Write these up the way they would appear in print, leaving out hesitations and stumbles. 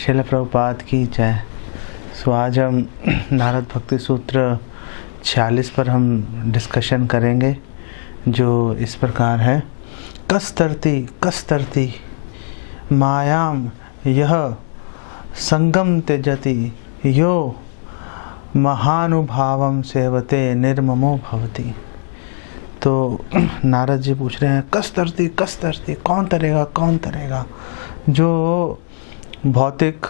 श्रील प्रभुपाद की जय। सो आज हम नारद भक्ति सूत्र 46 पर हम डिस्कशन करेंगे, जो इस प्रकार है। कस्तरती मायाम यह संगम त्यजति यो महानुभावम सेवते निर्ममो भवति। तो नारद जी पूछ रहे हैं कस्तरती कौन तरेगा जो भौतिक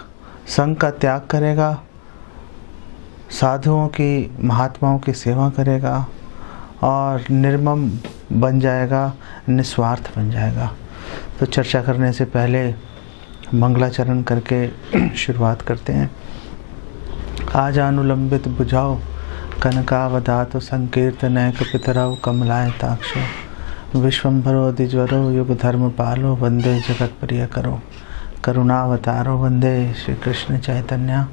संग का त्याग करेगा, साधुओं की महात्माओं की सेवा करेगा और निर्मम बन जाएगा, निस्वार्थ बन जाएगा। तो चर्चा करने से पहले मंगलाचरण करके शुरुआत करते हैं। आज अनुलंबित बुझाओ कनकावदातो संकीर्तनय कपितरौ कमलायताक्षो विश्वम्भरो द्विजवरो युग धर्म पालो वंदे जगत प्रिय करो करुणावतारो वंदे श्री कृष्ण चैतन्य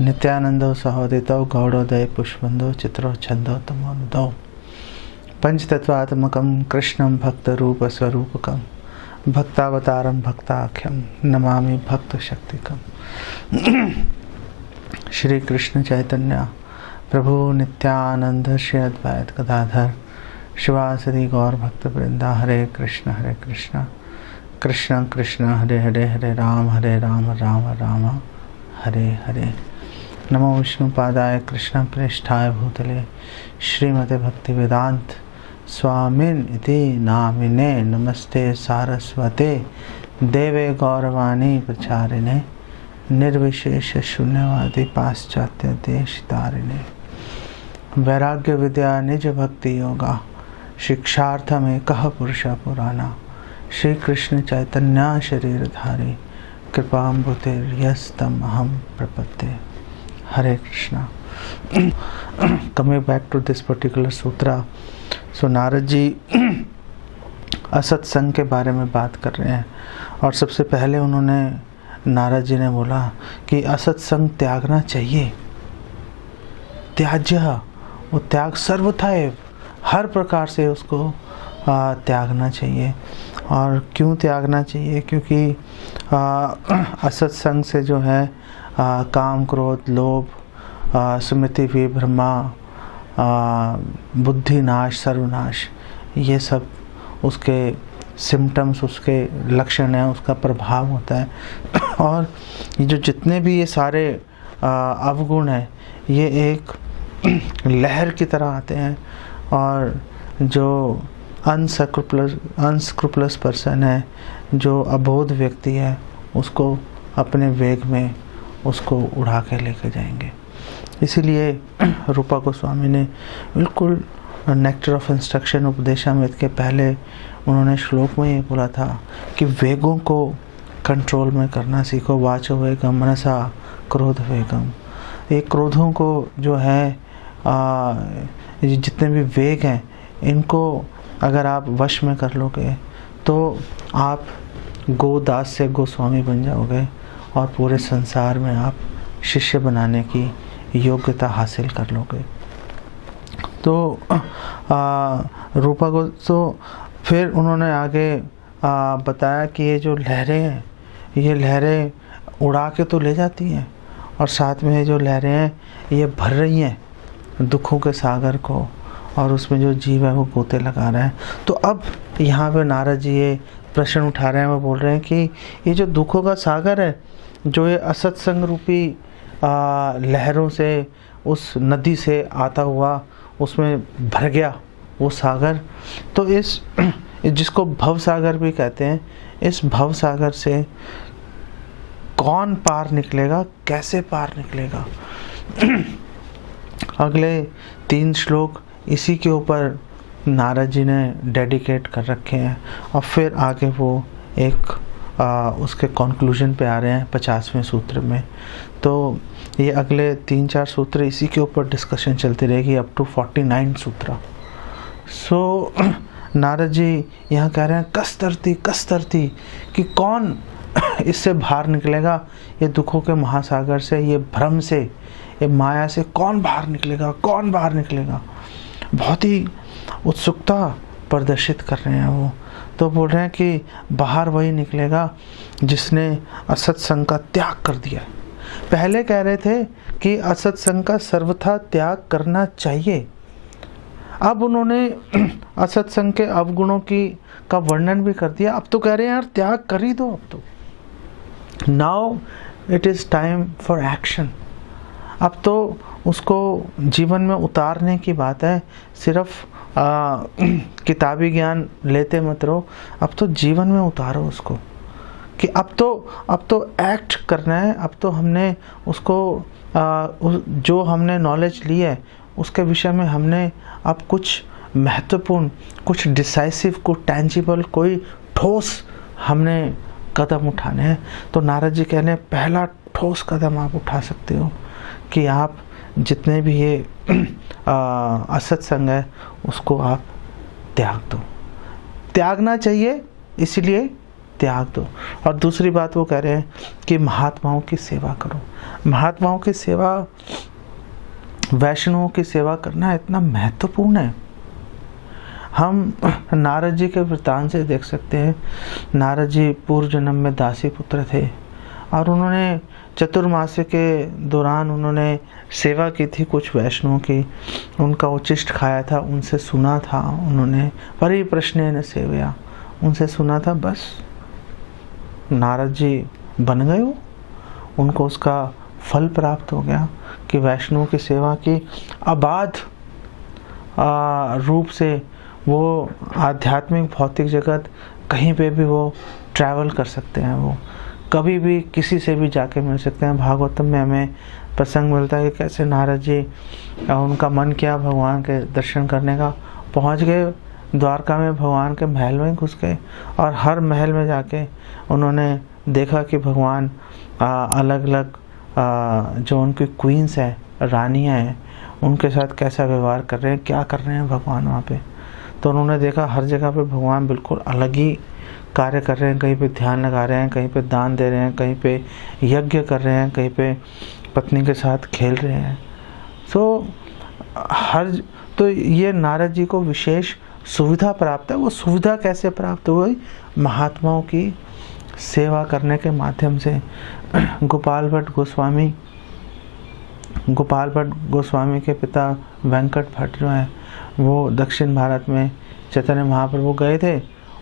नित्यानंदो सहोदितो गौड़ोदय पुष्पंदो चित्रो छंदो तमोनुदो पंचतत्वात्मकं कृष्णं भक्तरूप स्वरूपकं भक्तावतारं भक्ताख्यं नमामि भक्त शक्तिकं। श्री कृष्ण चैतन्य प्रभु नित्यानंद श्री अद्वैत गदाधर शिवासदि गौर भक्त वृंदा हरे कृष्ण कृष्ण कृष्ण हरे हरे हरे राम राम राम हरे हरे। नमो विष्णु पादाय कृष्ण प्रेष्ठाय भूतले श्रीमते भक्ति वेदांत स्वामिन इति नामिने नमस्ते सारस्वते देवे गौरवाणी प्रचारिणे निर्विशेष शून्यवादी पाश्चात्य देश तारिणे। वैराग्य विद्या निज भक्ति योगा शिक्षार्थम एकः पुरुष पुराना श्री कृष्ण चैतन्य शरीरधारी कृपाम्बुतिर्यस्तम अहम प्रपत्ते। Hare Krishna. Coming back to this particular sutra, so Narada ji असत्संग के बारे में बात कर रहे हैं। और सबसे पहले उन्होंने नारद जी ने बोला कि असत्संग त्यागना चाहिए। त्याज्य, वो त्याग सर्वथा एव, हर प्रकार से उसको त्यागना चाहिए। और क्यों त्यागना चाहिए? क्योंकि असत्संग से जो है काम क्रोध लोभ स्मृति विभ्रमा बुद्धि नाश सर्वनाश, ये सब उसके सिम्टम्स, उसके लक्षण हैं, उसका प्रभाव होता है। और ये जो जितने भी ये सारे अवगुण हैं, ये एक लहर की तरह आते हैं। और जो अनस्क्रुपलस पर्सन है, जो अबोध व्यक्ति है, उसको अपने वेग में उसको उड़ा के लेके जाएंगे। इसीलिए रूपा गोस्वामी ने बिल्कुल नेक्टर ऑफ इंस्ट्रक्शन उपदेशामृत के पहले उन्होंने श्लोक में ये बोला था कि वेगों को कंट्रोल में करना सीखो। वाचो वेगम मनसा क्रोध वेगम। ये क्रोधों को जो है जितने भी वेग हैं, इनको अगर आप वश में कर लोगे तो आप गोदास से गोस्वामी बन जाओगे और पूरे संसार में आप शिष्य बनाने की योग्यता हासिल कर लोगे। तो रूपा को तो फिर उन्होंने आगे बताया कि ये जो लहरें हैं, ये लहरें उड़ा के तो ले जाती हैं, और साथ में जो लहरें हैं ये भर रही हैं दुखों के सागर को, और उसमें जो जीव है वो गोते लगा रहे हैं। तो अब यहाँ पे नारद जी ये प्रश्न उठा रहे हैं, वो बोल रहे हैं कि ये जो दुखों का सागर है, जो ये असत्संग रूपी लहरों से उस नदी से आता हुआ उसमें भर गया वो सागर, तो इस जिसको भव सागर भी कहते हैं, इस भव सागर से कौन पार निकलेगा, कैसे पार निकलेगा? अगले 3 श्लोक इसी के ऊपर नारद जी ने डेडिकेट कर रखे हैं। और फिर आगे वो एक उसके कंक्लूजन पे आ रहे हैं 50वें सूत्र में। तो ये अगले 3-4 सूत्र इसी के ऊपर डिस्कशन चलती रहेगी अप टू 49 सूत्र। सो नारद जी यहाँ कह रहे हैं कस्तरती कि कौन इससे बाहर निकलेगा, ये दुखों के महासागर से, ये भ्रम से, ये माया से कौन बाहर निकलेगा। बहुत ही उत्सुकता प्रदर्शित कर रहे हैं वो। तो बोल रहे हैं कि बाहर वही निकलेगा जिसने असत्संग का त्याग कर दिया। पहले कह रहे थे कि असत्संग का सर्वथा त्याग करना चाहिए, अब उन्होंने असत्संग के अवगुणों का वर्णन भी कर दिया। अब तो कह रहे हैं यार त्याग कर ही दो, अब तो now it is time for action. अब तो उसको जीवन में उतारने की बात है। सिर्फ किताबी ज्ञान लेते मत रहो, अब तो जीवन में उतारो उसको, कि अब तो एक्ट करना है। अब तो हमने उसको जो हमने नॉलेज ली है उसके विषय में हमने अब कुछ महत्वपूर्ण, कुछ डिसाइसिव, कुछ टेंजिबल, कोई ठोस हमने कदम उठाने हैं। तो नारद जी कह रहे हैं पहला ठोस कदम आप उठा सकते हो कि आप जितने भी ये असत्संग है उसको आप त्याग दो। त्यागना चाहिए इसलिए त्याग दो। और दूसरी बात वो कह रहे हैं कि महात्माओं की सेवा करो। महात्माओं की सेवा, वैष्णवों की सेवा करना इतना महत्वपूर्ण है। हम नारद जी के वृत्तांत से देख सकते हैं। नारद जी पूर्व जन्म में दासी पुत्र थे और उन्होंने चतुर्मास्य के दौरान उन्होंने सेवा की थी कुछ वैष्णवों की, उनका उच्छिष्ट खाया था, उनसे सुना था, उन्होंने परिप्रश्ने न सेवया, उनसे सुना था, बस नारद जी बन गए हो, उनको उसका फल प्राप्त हो गया कि वैष्णव की सेवा की। अबाध रूप से वो आध्यात्मिक भौतिक जगत कहीं पे भी वो ट्रैवल कर सकते हैं, वो कभी भी किसी से भी जाके मिल सकते हैं। भागवतम में हमें प्रसंग मिलता है कि कैसे नारद जी, उनका मन किया भगवान के दर्शन करने का, पहुंच गए द्वारका में, भगवान के महल में घुस गए और हर महल में जाके उन्होंने देखा कि भगवान अलग अलग जो उनकी क्वींस है, रानियाँ हैं, उनके साथ कैसा व्यवहार कर रहे हैं, क्या कर रहे हैं भगवान वहाँ पे। तो उन्होंने देखा हर जगह पे भगवान बिल्कुल अलग ही कार्य कर रहे हैं, कहीं पे ध्यान लगा रहे हैं, कहीं पे दान दे रहे हैं, कहीं पे यज्ञ कर रहे हैं, कहीं पे पत्नी के साथ खेल रहे हैं। तो ये नारद जी को विशेष सुविधा प्राप्त है। वो सुविधा कैसे प्राप्त हुई? महात्माओं की सेवा करने के माध्यम से। गोपाल भट्ट गोस्वामी के पिता वेंकट भट्ट जो हैं, वो दक्षिण भारत में चैतन्य महाप्रभु गए थे,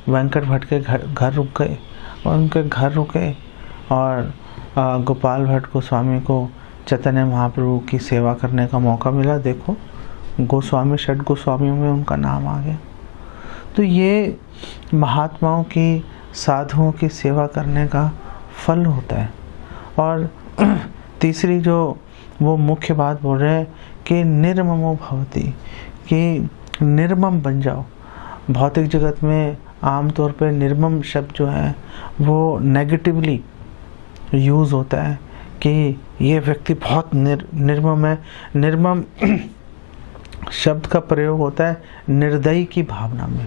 वेंकट भट्ट के घर रुक गए और उनके घर रुके और गोपाल भट्ट गोस्वामी को चैतन्य महाप्रभु की सेवा करने का मौका मिला। देखो गोस्वामी, षट गोस्वामियों में उनका नाम आ गया। तो ये महात्माओं की, साधुओं की सेवा करने का फल होता है। और तीसरी जो वो मुख्य बात बोल रहे हैं कि निर्ममो भवति, कि निर्मम बन जाओ। भौतिक जगत में आमतौर पे निर्मम शब्द जो है वो नेगेटिवली यूज़ होता है कि ये व्यक्ति बहुत निर्मम है। निर्मम शब्द का प्रयोग होता है निर्दयी की भावना में,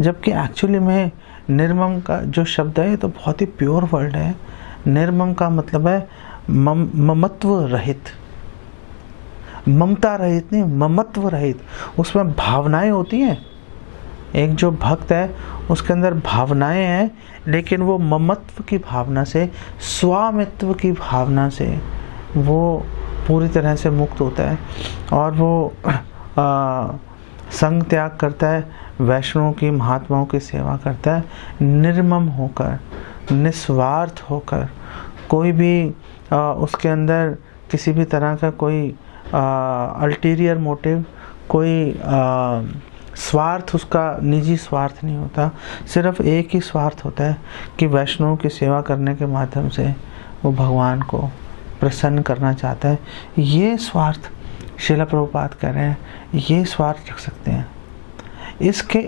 जबकि एक्चुअली में निर्मम का जो शब्द है तो बहुत ही प्योर वर्ड है। निर्मम का मतलब है ममत्व रहित, ममता रहित नहीं, ममत्व रहित। उसमें भावनाएं होती हैं। एक जो भक्त है उसके अंदर भावनाएं हैं, लेकिन वो ममत्व की भावना से, स्वामित्व की भावना से वो पूरी तरह से मुक्त होता है और वो संग त्याग करता है, वैष्णवों की, महात्माओं की सेवा करता है, निर्मम होकर, निस्वार्थ होकर। कोई भी उसके अंदर किसी भी तरह का कोई अल्टीरियर मोटिव, कोई स्वार्थ, उसका निजी स्वार्थ नहीं होता। सिर्फ एक ही स्वार्थ होता है कि वैष्णवों की सेवा करने के माध्यम से वो भगवान को प्रसन्न करना चाहता है। ये स्वार्थ श्रील प्रभुपाद कह रहे हैं, ये स्वार्थ रख सकते हैं। इसके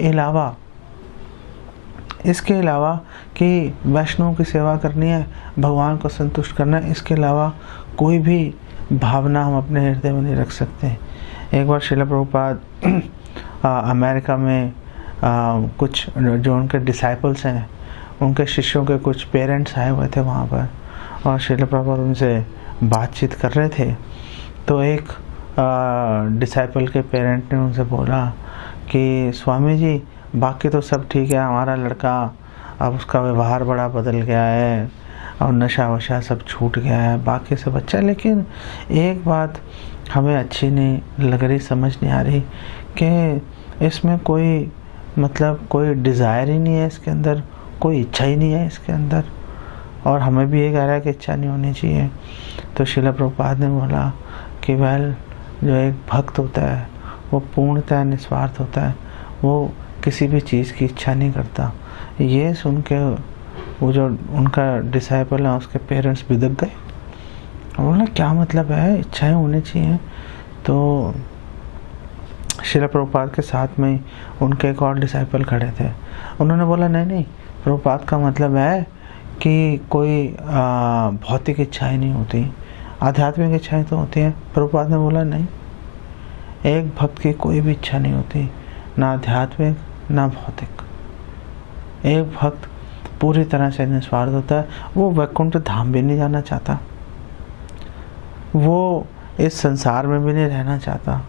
अलावा कि वैष्णव की सेवा करनी है, भगवान को संतुष्ट करना है, इसके अलावा कोई भी भावना हम अपने हृदय में नहीं रख सकते। एक बार श्रील प्रभुपाद अमेरिका में कुछ जो उनके डिसाइपल्स हैं, उनके शिष्यों के कुछ पेरेंट्स आए हुए थे वहाँ पर और श्रील प्रभुपाद उनसे बातचीत कर रहे थे। तो एक डिसाइपल के पेरेंट ने उनसे बोला कि स्वामी जी, बाकी तो सब ठीक है, हमारा लड़का अब उसका व्यवहार बड़ा बदल गया है, और नशा वशा सब छूट गया है, बाकी सब अच्छा है। लेकिन एक बात हमें अच्छी नहीं लग रही, समझ नहीं आ रही कि इसमें कोई मतलब कोई डिज़ायर ही नहीं है इसके अंदर, कोई इच्छा ही नहीं है इसके अंदर, और हमें भी ये कह रहा है कि इच्छा नहीं होनी चाहिए। तो श्रील प्रभुपाद ने बोला कि वेल, जो एक भक्त होता है वो पूर्णतः निस्वार्थ होता है, वो किसी भी चीज़ की इच्छा नहीं करता। ये सुन के वो जो उनका डिसाइपल है उसके पेरेंट्स बिदक गए। बोला क्या मतलब है, इच्छाएं होनी चाहिए। तो श्रील प्रभुपाद के साथ में उनके एक और डिसाइपल खड़े थे, उन्होंने बोला नहीं नहीं, प्रभुपाद का मतलब है कि कोई भौतिक इच्छाएं नहीं होती, आध्यात्मिक इच्छाएं तो होती हैं। प्रभुपाद ने बोला नहीं, एक भक्त की कोई भी इच्छा नहीं होती, ना आध्यात्मिक ना भौतिक। एक भक्त पूरी तरह से निस्वार्थ होता है, वो वैकुंठ धाम भी नहीं जाना चाहता, वो इस संसार में भी नहीं रहना चाहता,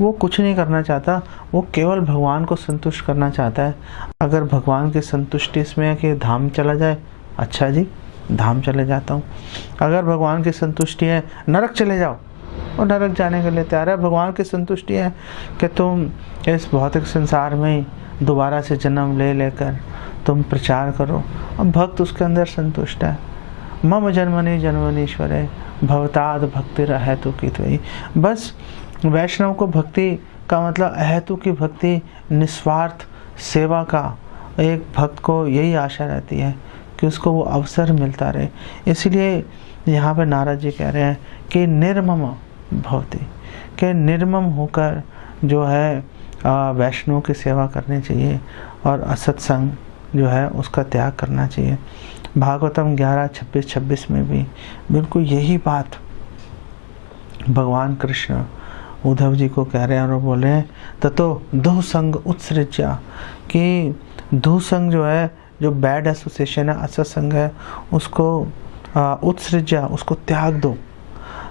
वो कुछ नहीं करना चाहता, वो केवल भगवान को संतुष्ट करना चाहता है। अगर भगवान की संतुष्टि इसमें है कि धाम चला जाए, अच्छा जी धाम चले जाता हूँ। अगर भगवान की संतुष्टि है नरक चले जाओ, और नरक जाने के लिए तैयार है। भगवान की संतुष्टि है कि तुम इस भौतिक संसार में दोबारा से जन्म ले लेकर तुम प्रचार करो, अब भक्त उसके अंदर संतुष्ट है। मम जन्मनि जन्मनीश्वरे भवताद भक्ति अहेतु की त्वयि। बस वैष्णव को भक्ति का मतलब अहेतु की भक्ति, निस्वार्थ सेवा का। एक भक्त को यही आशा रहती है कि उसको वो अवसर मिलता रहे। इसलिए यहाँ पे नारद जी कह रहे हैं कि निर्मम भवति, कि निर्मम होकर जो है वैष्णव की सेवा करनी चाहिए, और असत्संग जो है उसका त्याग करना चाहिए। भागवतम 11:26 में भी बिल्कुल यही बात भगवान कृष्ण उद्धव जी को कह रहे हैं, और वो बोल रहे हैं ततो दुःसंग उत्सृज्या, कि दुःसंग जो है, जो बैड एसोसिएशन है, असत्संग है, उसको उत्सृज्या, उसको त्याग दो।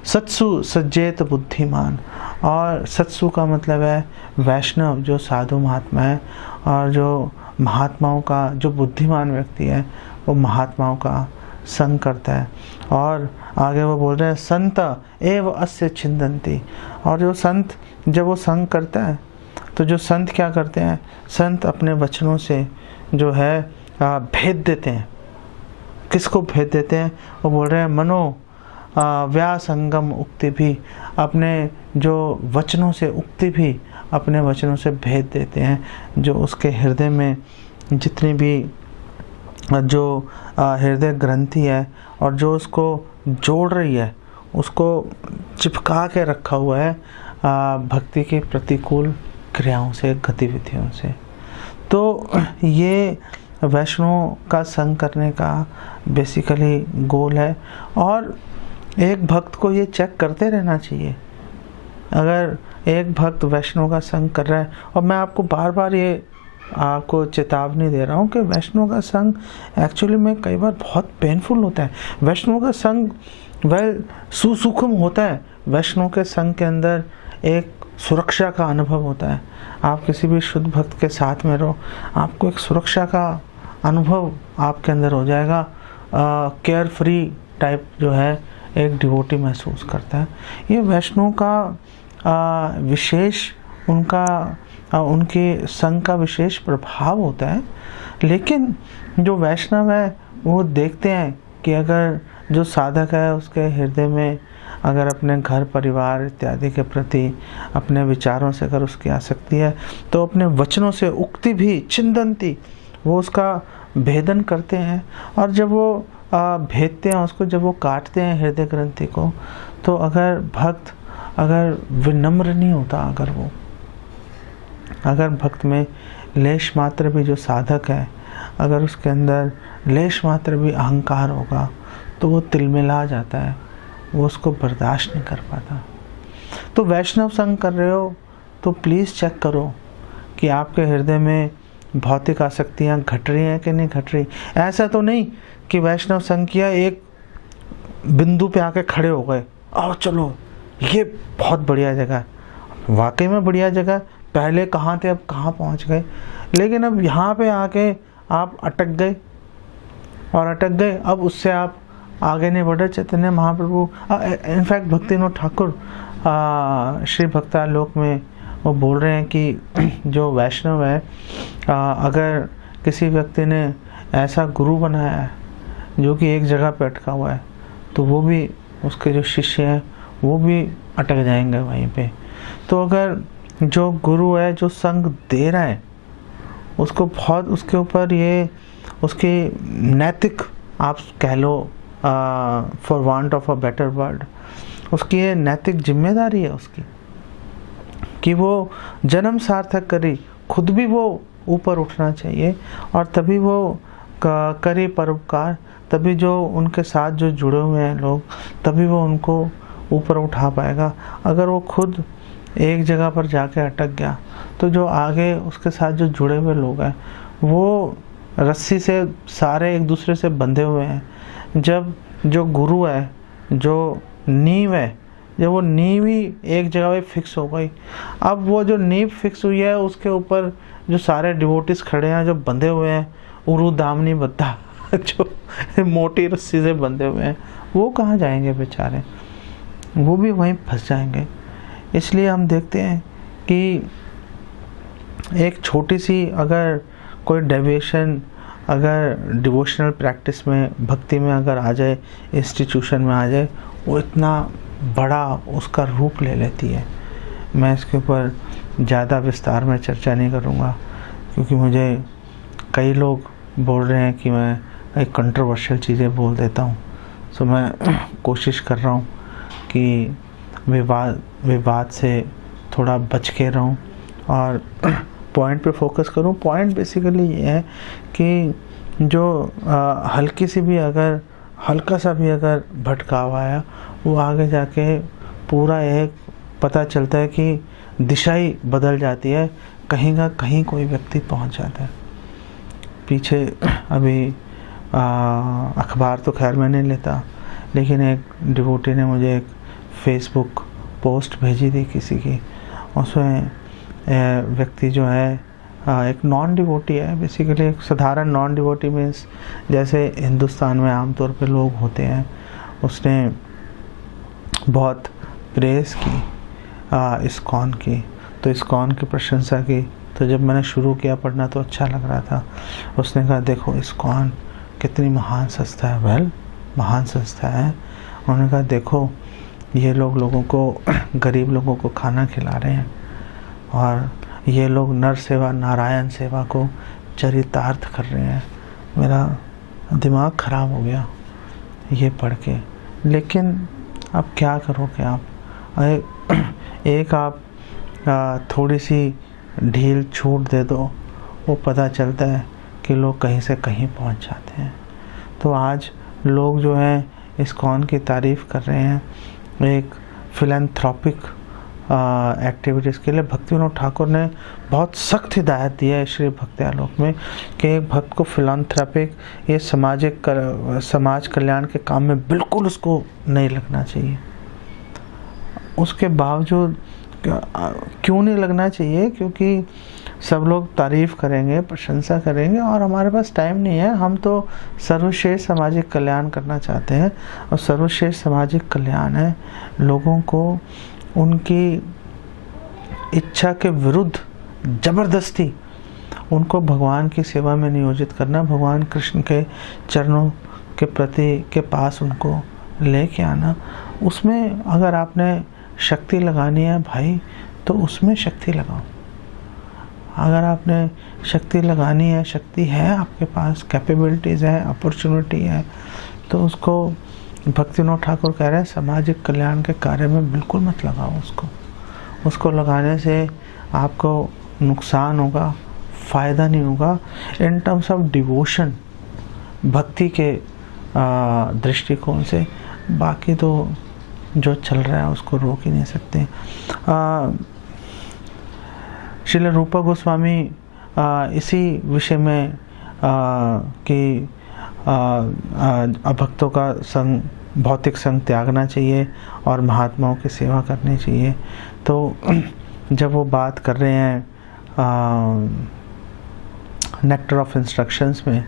सत्सु सज्जेत बुद्धिमान, और सत्सु का मतलब है वैष्णव जो साधु महात्मा है, और जो महात्माओं का, जो बुद्धिमान व्यक्ति है वो महात्माओं का संग करता है। और आगे वो बोल रहे हैं संत एव अस्य छिन्दन्ति, और जो संत जब वो संग करता है तो जो संत क्या करते हैं, संत अपने वचनों से जो है भेद देते हैं। किसको भेद देते हैं? वो बोल रहे हैं मनो व्यासंगम उक्ति भी, अपने जो वचनों से, उक्ति भी अपने वचनों से भेद देते हैं। जो उसके हृदय में जितनी भी जो हृदय ग्रंथि है और जो उसको जोड़ रही है, उसको चिपका के रखा हुआ है भक्ति की प्रतिकूल क्रियाओं से, गतिविधियों से। तो ये वैष्णव का संग करने का बेसिकली गोल है। और एक भक्त को ये चेक करते रहना चाहिए। अगर एक भक्त वैष्णव का संग कर रहा है, और मैं आपको बार बार ये आपको चेतावनी दे रहा हूँ कि वैष्णव का संग एक्चुअली में कई बार बहुत पेनफुल होता है। वैष्णव का संग वेल सुसूक्ष्म होता है। वैष्णव के संग के अंदर एक सुरक्षा का अनुभव होता है। आप किसी भी शुद्ध भक्त के साथ में रहो, आपको एक सुरक्षा का अनुभव आपके अंदर हो जाएगा। केयर फ्री टाइप जो है एक डिवोटी महसूस करता है। ये वैष्णव का विशेष उनके संग का विशेष प्रभाव होता है। लेकिन जो वैष्णव है वो देखते हैं कि अगर जो साधक है उसके हृदय में अगर अपने घर परिवार इत्यादि के प्रति अपने विचारों से अगर उसकी आसक्ति है, तो अपने वचनों से उक्ति भी छिन्दन्ति, वो उसका भेदन करते हैं। और जब वो भेदते हैं उसको, जब वो काटते हैं हृदय ग्रंथि को, तो अगर भक्त अगर विनम्र नहीं होता, अगर भक्त में लेश मात्र भी, जो साधक है अगर उसके अंदर लेश मात्र भी अहंकार होगा, तो वो तिलमिला जाता है, वो उसको बर्दाश्त नहीं कर पाता। तो वैष्णव संग कर रहे हो तो प्लीज़ चेक करो कि आपके हृदय में भौतिक आसक्तियाँ घट रही हैं कि नहीं घट रही। ऐसा तो नहीं कि वैष्णव संग किया, एक बिंदु पे आके खड़े हो गए, आओ चलो ये बहुत बढ़िया जगह है, वाकई में बढ़िया जगह, पहले कहाँ थे अब कहाँ पहुँच गए। लेकिन अब यहाँ पे आके आप अटक गए और अटक गए, अब उससे आप आगे नहीं बढ़े। चैतन्य महाप्रभु इनफैक्ट भक्तिविनोद ठाकुर श्री भक्तालोक में वो बोल रहे हैं कि जो वैष्णव है, अगर किसी व्यक्ति ने ऐसा गुरु बनाया है जो कि एक जगह पे अटका हुआ है, तो वो भी, उसके जो शिष्य हैं वो भी अटक जाएंगे वहीं पे। तो अगर जो गुरु है जो संग दे रहा है उसको बहुत, उसके ऊपर ये उसकी नैतिक, आप कह लो for want of a better word, उसकी ये नैतिक जिम्मेदारी है उसकी कि वो जन्म सार्थक करी, खुद भी वो ऊपर उठना चाहिए और तभी वो करे परोपकार, तभी जो उनके साथ जो जुड़े हुए हैं लोग, तभी वो उनको ऊपर उठा पाएगा। अगर वो खुद एक जगह पर जाके अटक गया तो जो आगे उसके साथ जो जुड़े हुए लोग हैं वो रस्सी से सारे एक दूसरे से बंधे हुए हैं। जब जो गुरु है, जो नींव है, जब वो नींव ही एक जगह पे फिक्स हो गई, अब वो जो नींव फिक्स हुई है उसके ऊपर जो सारे डिवोटिस खड़े हैं जो बंधे हुए हैं, उरु दामनी बद्धा जो मोटी रस्सी से बंधे हुए हैं, वो कहाँ जाएंगे बेचारे, वो भी वहीं फंस जाएंगे। इसलिए हम देखते हैं कि एक छोटी सी अगर कोई डेविएशन अगर डिवोशनल प्रैक्टिस में, भक्ति में अगर आ जाए, इंस्टीट्यूशन में आ जाए, वो इतना बड़ा उसका रूप ले लेती है। मैं इसके ऊपर ज़्यादा विस्तार में चर्चा नहीं करूँगा क्योंकि मुझे कई लोग बोल रहे हैं कि मैं एक कंट्रोवर्शियल चीज़ें बोल देता हूँ। सो मैं कोशिश कर रहा हूँ कि विवाद से थोड़ा बच के रहूं और पॉइंट पे फोकस करूं। पॉइंट बेसिकली ये है कि जो हल्की सी भी अगर, हल्का सा भी अगर भटकाव आया, वो आगे जाके पूरा एक पता चलता है कि दिशा ही बदल जाती है, कहीं का कहीं कोई व्यक्ति पहुंच जाता है। पीछे अभी अखबार तो खैर मैं नहीं लेता, लेकिन एक डिवोटी ने मुझे एक फेसबुक पोस्ट भेजी थी किसी की, उसमें व्यक्ति जो है एक नॉन डिवोटी है, बेसिकली एक साधारण नॉन डिवोटी मीन्स जैसे हिंदुस्तान में आमतौर पे लोग होते हैं। उसने बहुत प्रेस की इस्कॉन की, तो इस्कॉन की प्रशंसा की। तो जब मैंने शुरू किया पढ़ना तो अच्छा लग रहा था। उसने कहा देखो इस्कॉन कितनी महान संस्था है। वेल, महान संस्था है। उन्होंने कहा देखो ये लोगों को, गरीब लोगों को खाना खिला रहे हैं और ये लोग नर सेवा नारायण सेवा को चरितार्थ कर रहे हैं। मेरा दिमाग ख़राब हो गया ये पढ़ के। लेकिन अब क्या करोगे आप, एक आप थोड़ी सी ढील छूट दे दो, वो पता चलता है कि लोग कहीं से कहीं पहुंच जाते हैं। तो आज लोग जो हैं इस्कॉन की तारीफ़ कर रहे हैं एक फिलैंथ्रोपिक एक्टिविटीज़ के लिए। भक्तिविनोद ठाकुर ने बहुत सख्त हिदायत दी है श्री भक्त्यालोक में कि एक भक्त को फिलैंथ्रोपिक, ये समाज कल्याण के काम में बिल्कुल उसको नहीं लगना चाहिए। उसके बावजूद क्यों नहीं लगना चाहिए? क्योंकि सब लोग तारीफ़ करेंगे, प्रशंसा करेंगे और हमारे पास टाइम नहीं है। हम तो सर्वश्रेष्ठ सामाजिक कल्याण करना चाहते हैं और सर्वश्रेष्ठ सामाजिक कल्याण है लोगों को उनकी इच्छा के विरुद्ध ज़बरदस्ती उनको भगवान की सेवा में नियोजित करना, भगवान कृष्ण के चरणों के प्रति के पास उनको लेके आना। उसमें अगर आपने शक्ति लगानी है भाई, तो उसमें शक्ति लगाओ। अगर आपने शक्ति लगानी है, शक्ति है आपके पास, कैपेबिलिटीज़ है, अपॉर्चुनिटी है, तो उसको भक्तिविनोद ठाकुर कह रहे हैं सामाजिक कल्याण के कार्य में बिल्कुल मत लगाओ। उसको लगाने से आपको नुकसान होगा, फ़ायदा नहीं होगा इन टर्म्स ऑफ डिवोशन, भक्ति के दृष्टिकोण से। बाकी तो जो चल रहा है उसको रोक ही नहीं सकते। श्रील रूपा गोस्वामी इसी विषय में कि अभक्तों का संग, भौतिक संग त्यागना चाहिए और महात्माओं की सेवा करनी चाहिए। तो जब वो बात कर रहे हैं नेक्टर ऑफ इंस्ट्रक्शंस में,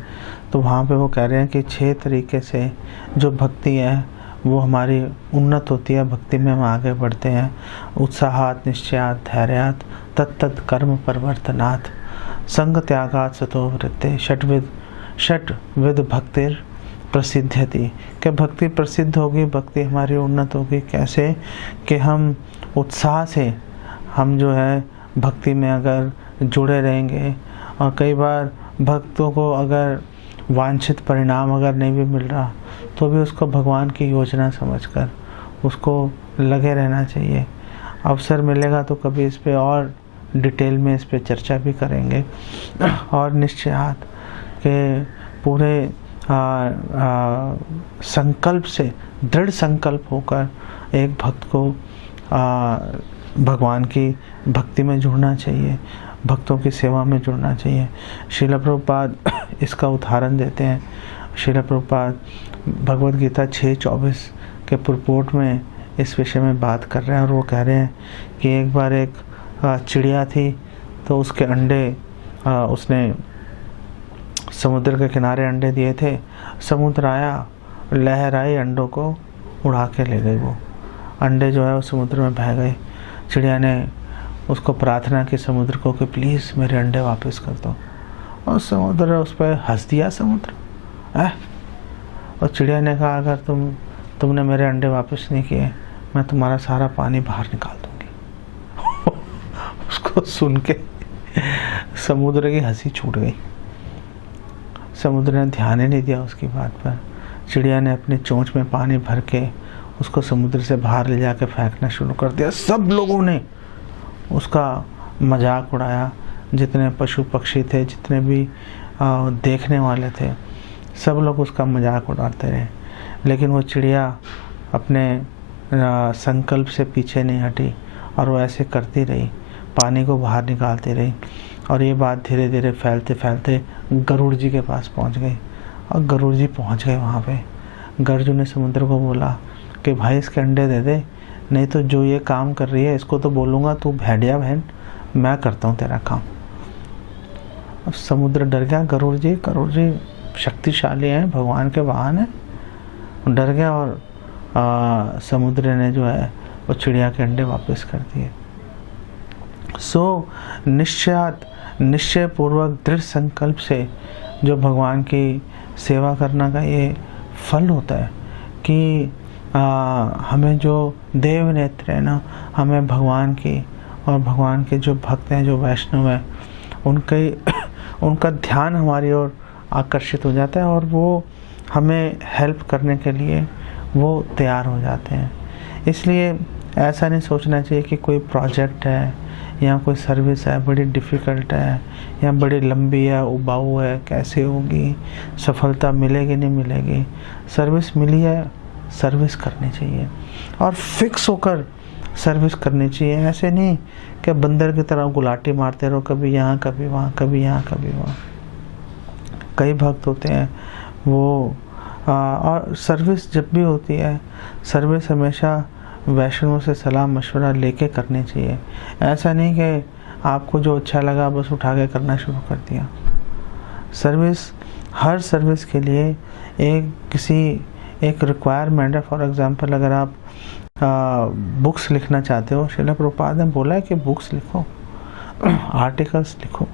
तो वहाँ पे वो कह रहे हैं कि 6 तरीके से जो भक्ति है वो हमारी उन्नत होती है, भक्ति में हम आगे बढ़ते हैं। उत्साहात, निश्चयात, धैर्यात, तत्तत् कर्म परिवर्तनात्, संग त्यागात सतो वृत्ते, षट्विध भक्तिर प्रसिद्ध्यति। कि भक्ति प्रसिद्ध होगी, भक्ति हमारी उन्नत होगी। कैसे? कि हम उत्साह से हम जो है भक्ति में अगर जुड़े रहेंगे, और कई बार भक्तों को अगर वांछित परिणाम अगर नहीं भी मिल रहा तो भी उसको भगवान की योजना समझकर उसको लगे रहना चाहिए। अवसर मिलेगा तो कभी इस पे और डिटेल में इस पे चर्चा भी करेंगे। और निश्चयात के पूरे संकल्प से, दृढ़ संकल्प होकर एक भक्त को भगवान की भक्ति में जुड़ना चाहिए, भक्तों की सेवा में जुड़ना चाहिए। श्रील प्रभुपाद इसका उदाहरण देते हैं। श्रील प्रभुपाद भगवद गीता 6:24 के पुरपोट में इस विषय में बात कर रहे हैं, और वो कह रहे हैं कि एक बार एक चिड़िया थी, तो उसके अंडे उसने समुद्र के किनारे अंडे दिए थे। समुद्र आया, लहर आई, अंडों को उड़ा के ले गई। वो अंडे जो है वो समुद्र में बह गए। चिड़िया ने उसको प्रार्थना की समुद्र को कि प्लीज़ मेरे अंडे वापस कर दो, और समुद्र उस पर हंस दिया समुद्र है। और चिड़िया ने कहा अगर तुमने मेरे अंडे वापस नहीं किए, मैं तुम्हारा सारा पानी बाहर निकाल दूंगी। उसको सुन के समुद्र की हंसी छूट गई। समुद्र ने ध्यान ही नहीं दिया उसकी बात पर। चिड़िया ने अपनी चोंच में पानी भर के उसको समुद्र से बाहर ले जाके फेंकना शुरू कर दिया। सब लोगों ने उसका मजाक उड़ाया, जितने पशु पक्षी थे, जितने भी देखने वाले थे, सब लोग उसका मजाक उड़ाते रहे। लेकिन वो चिड़िया अपने संकल्प से पीछे नहीं हटी, और वो ऐसे करती रही, पानी को बाहर निकालती रही। और ये बात धीरे धीरे फैलते फैलते गरुड़ जी के पास पहुंच गई। और गरुड़ जी पहुंच गए वहाँ पे। गरुड़ ने समुद्र को बोला कि भाई इसके अंडे दे दे, नहीं तो जो ये काम कर रही है इसको तो बोलूँगा तू भेड़िया बहन, मैं करता हूँ तेरा काम। अब समुद्र डर गया। गरुड़ जी शक्तिशाली हैं, भगवान के वाहन हैं। डर गया, और समुद्र ने जो है वो चिड़िया के अंडे वापस कर दिए। निश्चय पूर्वक दृढ़ संकल्प से जो भगवान की सेवा करना का ये फल होता है कि हमें जो देव नेत्र है ना, हमें भगवान की और भगवान के जो भक्त हैं, जो वैष्णव हैं, उनका ध्यान हमारी ओर आकर्षित हो जाता है, और वो हमें हेल्प करने के लिए वो तैयार हो जाते हैं। इसलिए ऐसा नहीं सोचना चाहिए कि कोई प्रोजेक्ट है या कोई सर्विस है बड़ी डिफ़िकल्ट है या बड़ी लंबी है, उबाऊ है, कैसे होगी, सफलता मिलेगी नहीं मिलेगी। सर्विस मिली है, सर्विस करनी चाहिए, और फिक्स होकर सर्विस करनी चाहिए। ऐसे नहीं कि बंदर की तरह गुलाटी मारते रहो, कभी यहाँ कभी वहाँ, कभी यहाँ कभी वहाँ। कई भक्त होते हैं वो और सर्विस जब भी होती है, सर्विस हमेशा वैष्णव से सलाह मशवरा लेके करनी चाहिए। ऐसा नहीं कि आपको जो अच्छा लगा बस उठा के करना शुरू कर दिया। हर सर्विस के लिए एक रिक्वायरमेंट है। फॉर एग्जांपल अगर आप बुक्स लिखना चाहते हो, श्रील प्रभुपाद ने बोला है कि बुक्स लिखो, आर्टिकल्स लिखो,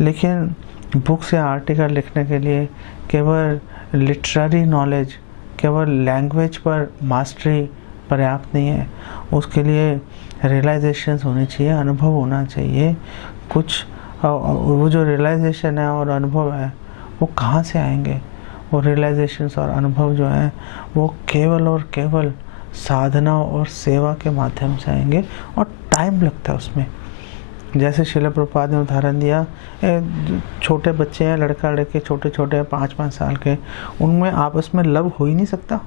लेकिन बुक्स या आर्टिकल लिखने के लिए केवल लिटरेरी नॉलेज, केवल लैंग्वेज पर मास्टरी पर्याप्त नहीं है। उसके लिए रियलाइजेशंस होनी चाहिए, अनुभव होना चाहिए कुछ। वो जो रियलाइजेशन है और अनुभव है वो कहाँ से आएंगे? वो रियलाइजेशंस और अनुभव जो हैं वो केवल और केवल साधना और सेवा के माध्यम से आएंगे, और टाइम लगता है उसमें। जैसे श्रील प्रभुपाद ने उदाहरण दिया, छोटे बच्चे हैं, लड़का लड़के छोटे छोटे हैं, 5-5 साल के, उनमें आपस में लव हो ही नहीं सकता।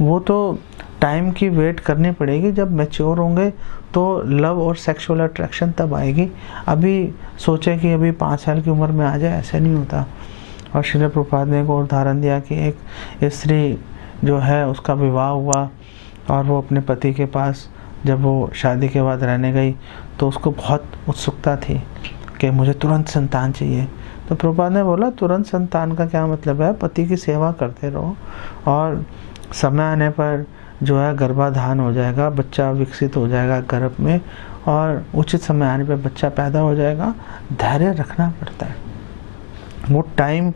वो तो टाइम की वेट करनी पड़ेगी, जब मैच्योर होंगे तो लव और सेक्सुअल अट्रैक्शन तब आएगी। अभी सोचे कि अभी 5 साल की उम्र में आ जाए, ऐसा नहीं होता। और श्रील प्रभुपाद ने एक और उदाहरण दिया कि एक स्त्री जो है उसका विवाह हुआ और वो अपने पति के पास जब वो शादी के बाद रहने गई तो उसको बहुत उत्सुकता थी कि मुझे तुरंत संतान चाहिए। तो प्रभुपाद ने बोला तुरंत संतान का क्या मतलब है, पति की सेवा करते रहो और समय आने पर जो है गर्भाधान हो जाएगा, बच्चा विकसित हो जाएगा गर्भ में और उचित समय आने पर बच्चा पैदा हो जाएगा। धैर्य रखना पड़ता है, वो टाइम।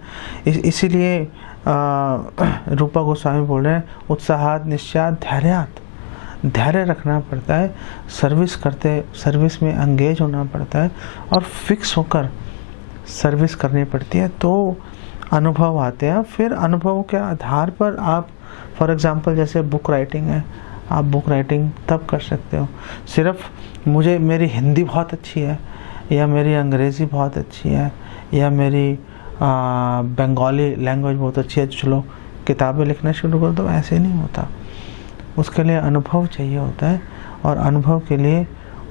इसीलिए रूपा गोस्वामी बोल रहे हैं उत्साहात निश्चयात धैर्यात, धैर्य रखना पड़ता है, सर्विस में एंगेज होना पड़ता है और फिक्स होकर सर्विस करनी पड़ती है, तो अनुभव आते हैं। फिर अनुभव के आधार पर आप फॉर एग्जांपल जैसे बुक राइटिंग है, आप बुक राइटिंग तब कर सकते हो सिर्फ मेरी हिंदी बहुत अच्छी है या मेरी अंग्रेज़ी बहुत अच्छी है या मेरी बंगाली लैंग्वेज बहुत अच्छी है, चलो किताबें लिखना शुरू कर दो, ऐसे नहीं होता। उसके लिए अनुभव चाहिए होता है और अनुभव के लिए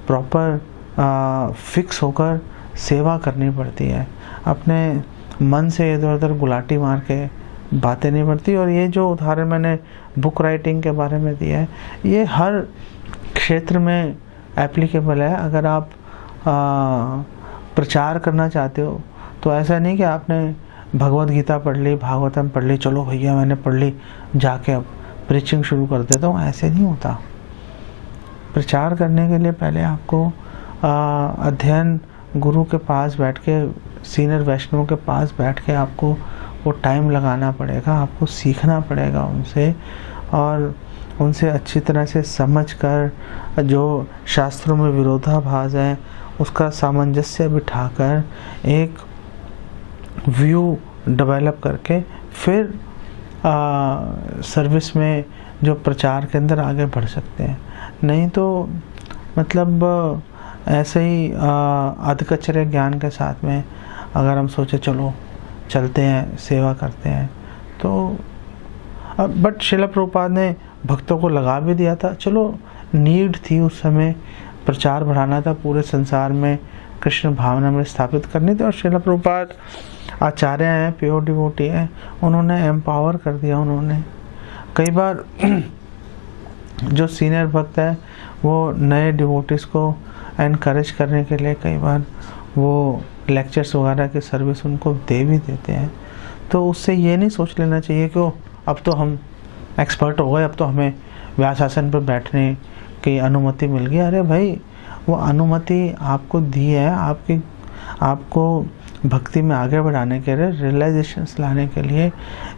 प्रॉपर फिक्स होकर सेवा करनी पड़ती है। अपने मन से इधर उधर गुलाटी मार के बातें नहीं पड़ती। और ये जो उदाहरण मैंने बुक राइटिंग के बारे में दिया है, ये हर क्षेत्र में एप्लीकेबल है। अगर आप प्रचार करना चाहते हो तो ऐसा नहीं कि आपने भगवत गीता पढ़ ली, भागवतम पढ़ ली, चलो भैया मैंने पढ़ ली, जाके अब प्रीचिंग शुरू कर देता हूँ, ऐसे नहीं होता। प्रचार करने के लिए पहले आपको अध्ययन गुरु के पास बैठ के, सीनियर वैष्णव के पास बैठ के आपको वो टाइम लगाना पड़ेगा, आपको सीखना पड़ेगा उनसे और उनसे अच्छी तरह से समझ कर जो शास्त्रों में विरोधाभास है उसका सामंजस्य बिठाकर एक व्यू डेवलप करके फिर सर्विस में जो प्रचार के अंदर आगे बढ़ सकते हैं। नहीं तो मतलब ऐसे ही अधकचरे ज्ञान के साथ में अगर हम सोचे चलो चलते हैं सेवा करते हैं तो बट श्रील प्रभुपाद ने भक्तों को लगा भी दिया था। चलो नीड थी उस समय, प्रचार बढ़ाना था, पूरे संसार में कृष्ण भावना में स्थापित करनी थी और श्रील प्रभुपाद आचार्य हैं, प्योर डिवोटी हैं, उन्होंने एम्पावर कर दिया। उन्होंने कई बार जो सीनियर भक्त है वो नए डिवोटीज़ को एनकरेज करने के लिए कई बार वो लेक्चर्स वगैरह की सर्विस उनको दे भी देते हैं। तो उससे ये नहीं सोच लेना चाहिए कि अब तो हम एक्सपर्ट हो गए, अब तो हमें व्यासासन पर बैठने की अनुमति मिल गई। अरे भाई, वो अनुमति आपको दी है आपको भक्ति में आगे बढ़ाने के लिए, रियलाइजेशंस लाने के लिए।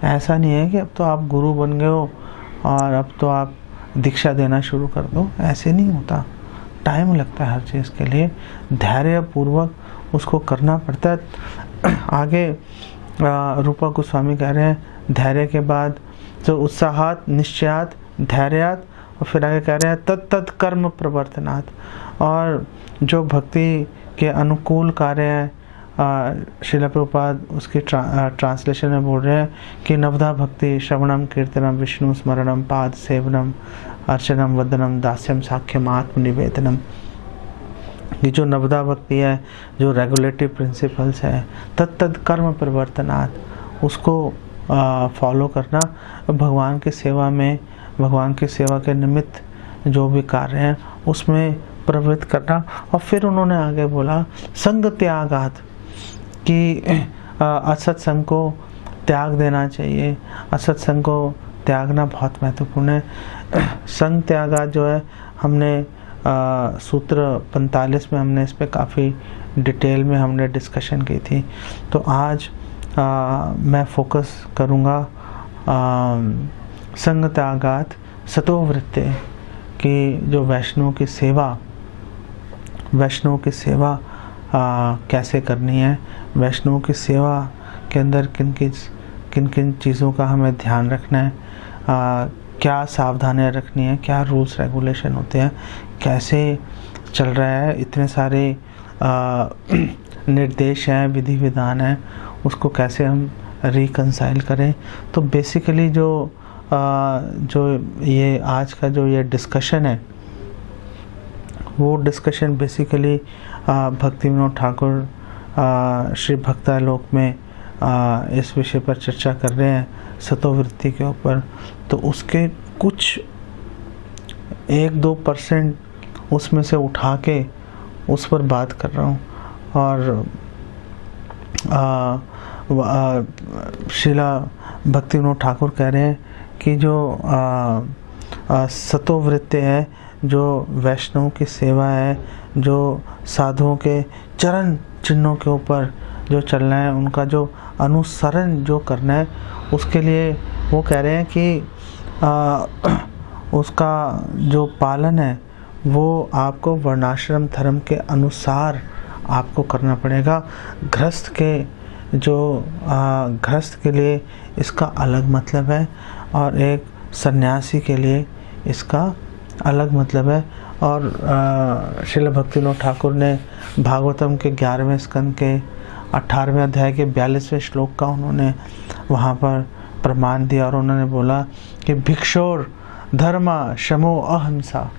ऐसा नहीं है कि अब तो आप गुरु बन गए हो और अब तो आप दीक्षा देना शुरू कर दो, ऐसे नहीं होता। टाइम लगता है हर चीज़ के लिए, धैर्यपूर्वक उसको करना पड़ता है। आगे रूपा गोस्वामी कह रहे हैं धैर्य के बाद जो उत्साहात निश्चयात धैर्यात, और फिर आगे कह रहे हैं तत्त कर्म प्रवर्तनात्। और जो भक्ति के अनुकूल कार्य हैं, श्रील प्रभुपाद उसकी ट्रांसलेशन में बोल रहे हैं कि नवधा भक्ति श्रवणम कीर्तनम विष्णु स्मरणम पाद सेवनम अर्चनम वदनम दास्यम साख्यम आत्मनिवेदनम। ये जो नवधा भक्ति है, जो रेगुलेटिव प्रिंसिपल्स है, तत्त कर्म प्रवर्तनात्, उसको फॉलो करना, भगवान की सेवा में, भगवान की सेवा के निमित्त जो भी कार्य हैं उसमें प्रवृत्त करना। और फिर उन्होंने आगे बोला संग त्यागात, कि असत्संग को त्याग देना चाहिए, असत्संग को त्यागना बहुत महत्वपूर्ण है। संग त्यागात जो है, हमने सूत्र 45 में हमने इस पे काफ़ी डिटेल में हमने डिस्कशन की थी। तो आज मैं फोकस करूँगा संग त्यागात सतोवृत्ति, कि जो वैष्णव की सेवा कैसे करनी है, वैष्णव की सेवा के अंदर किन किन चीज़ों का हमें ध्यान रखना है, क्या सावधानियाँ रखनी है, क्या रूल्स रेगुलेशन होते हैं, कैसे चल रहा है, इतने सारे निर्देश हैं, विधि विधान है, उसको कैसे हम रिकंसाइल करें। तो बेसिकली जो ये आज का जो ये डिस्कशन है, वो डिस्कशन बेसिकली भक्ति विनोद ठाकुर श्री भक्तालोक में इस विषय पर चर्चा कर रहे हैं, सतोवृत्ति के ऊपर। तो उसके कुछ 1-2% उसमें से उठा के उस पर बात कर रहा हूँ। और शिला भक्तिविनोद ठाकुर कह रहे हैं कि जो सतोवृत्ति है, जो वैष्णव की सेवा है, जो साधुओं के चरण चिन्हों के ऊपर जो चलना है, उनका जो अनुसरण जो करना है, उसके लिए वो कह रहे हैं कि उसका जो पालन है वो आपको वर्णाश्रम धर्म के अनुसार आपको करना पड़ेगा। गृहस्थ के लिए इसका अलग मतलब है और एक सन्यासी के लिए इसका अलग मतलब है। और श्रील भक्तिविनोद ठाकुर ने भागवतम के 11वें स्कंद के 18वें अध्याय के 42वें श्लोक का उन्होंने वहाँ पर प्रमाण दिया और उन्होंने बोला कि भिक्षुर धर्मा शमो अहिंसा,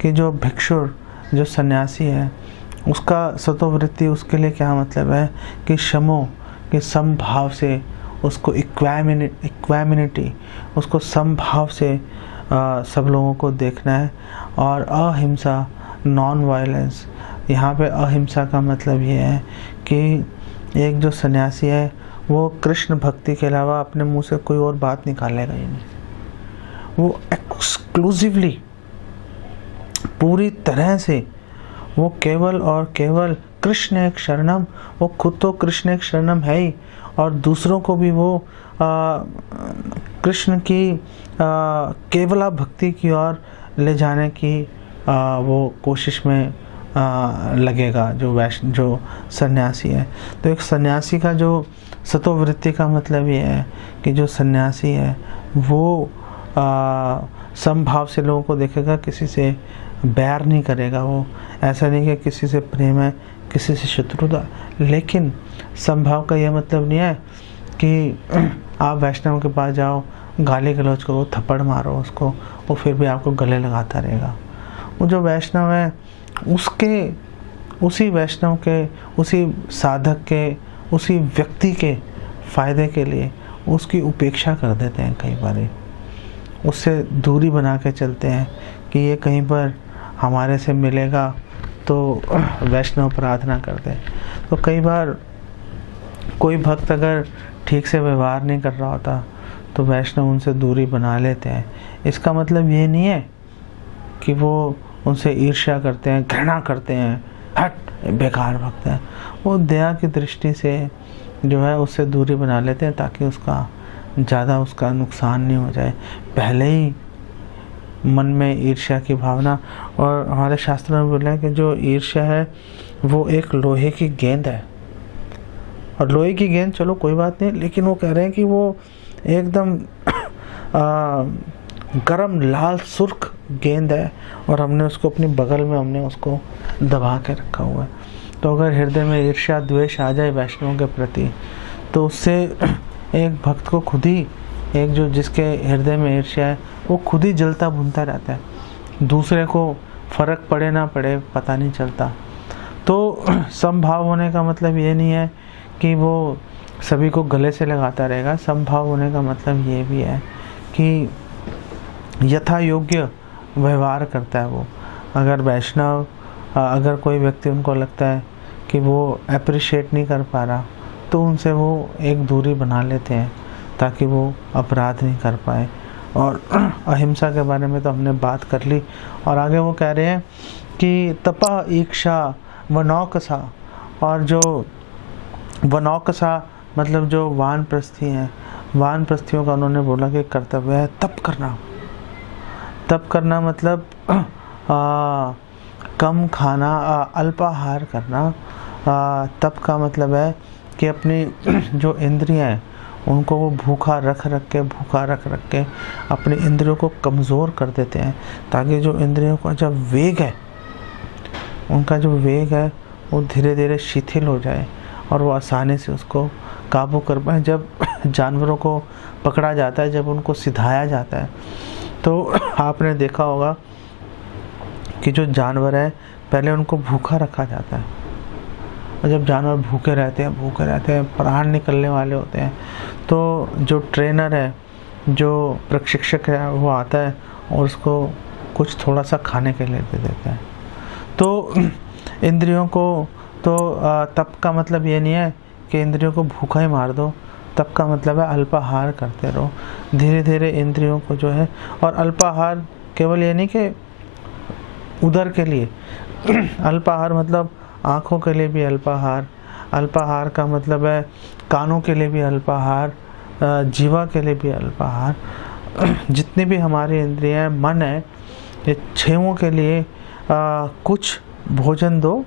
कि जो भिक्षुर जो सन्यासी है उसका सतोवृत्ति उसके लिए क्या मतलब है कि शमो, कि समभाव से उसको इक्वामिनिटी, उसको समभाव से सब लोगों को देखना है। और अहिंसा, नॉन वायलेंस, यहाँ पे अहिंसा का मतलब ये है कि एक जो सन्यासी है वो कृष्ण भक्ति के अलावा अपने मुंह से कोई और बात निकालेगा ही नहीं। वो एक्सक्लूसिवली पूरी तरह से वो केवल और केवल कृष्ण एक शरणम, वो खुद तो कृष्ण एक शरणम है ही और दूसरों को भी वो कृष्ण की केवला भक्ति की ओर ले जाने की वो कोशिश में लगेगा जो सन्यासी है। तो एक सन्यासी का जो सतोवृत्ति का मतलब ये है कि जो सन्यासी है वो समभाव से लोगों को देखेगा, किसी से बैर नहीं करेगा। वो ऐसा नहीं कि किसी से प्रेम है, किसी से शत्रुता, लेकिन समभाव का यह मतलब नहीं है कि आप वैष्णव के पास जाओ, गाली गलौज करो, थप्पड़ मारो उसको, वो फिर भी आपको गले लगाता रहेगा। वो जो वैष्णव है उसके, उसी वैष्णव के, उसी साधक के, उसी व्यक्ति के फायदे के लिए उसकी उपेक्षा कर देते हैं। कई बार उससे दूरी बना के चलते हैं कि ये कहीं पर हमारे से मिलेगा तो वैष्णव प्रार्थना करते हैं। तो कई बार कोई भक्त अगर ठीक से व्यवहार नहीं कर रहा होता तो वैष्णव उनसे दूरी बना लेते हैं। इसका मतलब ये नहीं है कि वो उनसे ईर्ष्या करते हैं, घृणा करते हैं, हट बेकार भक्त है। वो दया की दृष्टि से जो है उससे दूरी बना लेते हैं ताकि उसका ज़्यादा उसका नुकसान नहीं हो जाए। पहले ही मन में ईर्ष्या की भावना, और हमारे शास्त्रों में बोला है कि जो ईर्ष्या है वो एक लोहे की गेंद है। और लोहे की गेंद चलो कोई बात नहीं, लेकिन वो कह रहे हैं कि वो एकदम गरम लाल सुर्ख गेंद है और हमने उसको अपनी बगल में हमने उसको दबा के रखा हुआ है। तो अगर हृदय में ईर्ष्या द्वेष आ जाए वैष्णवों के प्रति तो उससे एक भक्त को खुद ही, एक जो जिसके हृदय में ईर्ष्या है वो खुद ही जलता भुनता रहता है, दूसरे को फर्क पड़े ना पड़े पता नहीं चलता। तो समभाव होने का मतलब ये नहीं है कि वो सभी को गले से लगाता रहेगा। समभाव होने का मतलब ये भी है कि यथा योग्य व्यवहार करता है वो। अगर वैष्णव, अगर कोई व्यक्ति उनको लगता है कि वो अप्रिशिएट नहीं कर पा रहा तो उनसे वो एक दूरी बना लेते हैं ताकि वो अपराध नहीं कर पाए। और अहिंसा के बारे में तो हमने बात कर ली। और आगे वो कह रहे हैं कि तपा ईक्षा वनौकसा, और जो वनौकसा मतलब जो वानप्रस्थी हैं, वानप्रस्थियों का उन्होंने बोला कि कर्तव्य है तप करना। तप करना मतलब कम खाना, अल्पाहार करना। तप का मतलब है कि अपनी जो इंद्रियां हैं उनको वो भूखा रख के अपनी इंद्रियों को कमज़ोर कर देते हैं ताकि जो इंद्रियों का जब वेग है, उनका जो वेग है वो धीरे धीरे शिथिल हो जाए और वो आसानी से उसको काबू कर पाए। जब जानवरों को पकड़ा जाता है, जब उनको सिधाया जाता है, तो आपने देखा होगा कि जो जानवर है पहले उनको भूखा रखा जाता है, और जब जानवर भूखे रहते हैं, प्राण निकलने वाले होते हैं, तो जो ट्रेनर है, जो प्रशिक्षक है, वो आता है और उसको कुछ थोड़ा सा खाने के लिए दे देते हैं। तो इंद्रियों को तो तप का मतलब ये नहीं है कि इंद्रियों को भूखा ही मार दो, तप का मतलब है अल्पाहार करते रहो, धीरे धीरे इंद्रियों को जो है। और अल्पाहार केवल ये नहीं कि उदर के लिए अल्पाहार मतलब आँखों के लिए भी अल्पाहार, अल्पाहार का मतलब है कानों के लिए भी अल्पाहार, जीवा के लिए भी अल्पाहार। जितनी भी हमारी इंद्रियां, मन है, ये छहों के लिए कुछ भोजन दो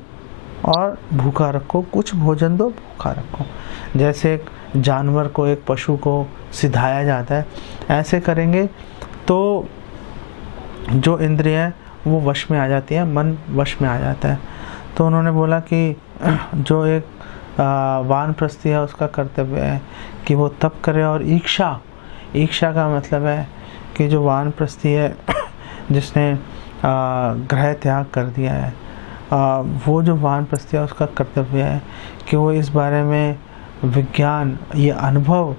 और भूखा रखो, कुछ भोजन दो भूखा रखो। जैसे एक जानवर को, एक पशु को सिधाया जाता है, ऐसे करेंगे तो जो इंद्रियां वो वश में आ जाती हैं, मन वश में आ जाता है। तो उन्होंने बोला कि जो एक वानप्रस्थी है उसका कर्तव्य है कि वो तप करे। और ईक्षा का मतलब है कि जो वानप्रस्थी है जिसने ग्रह त्याग कर दिया है, वो जो वानप्रस्थी है उसका कर्तव्य है कि वो इस बारे में विज्ञान, ये अनुभव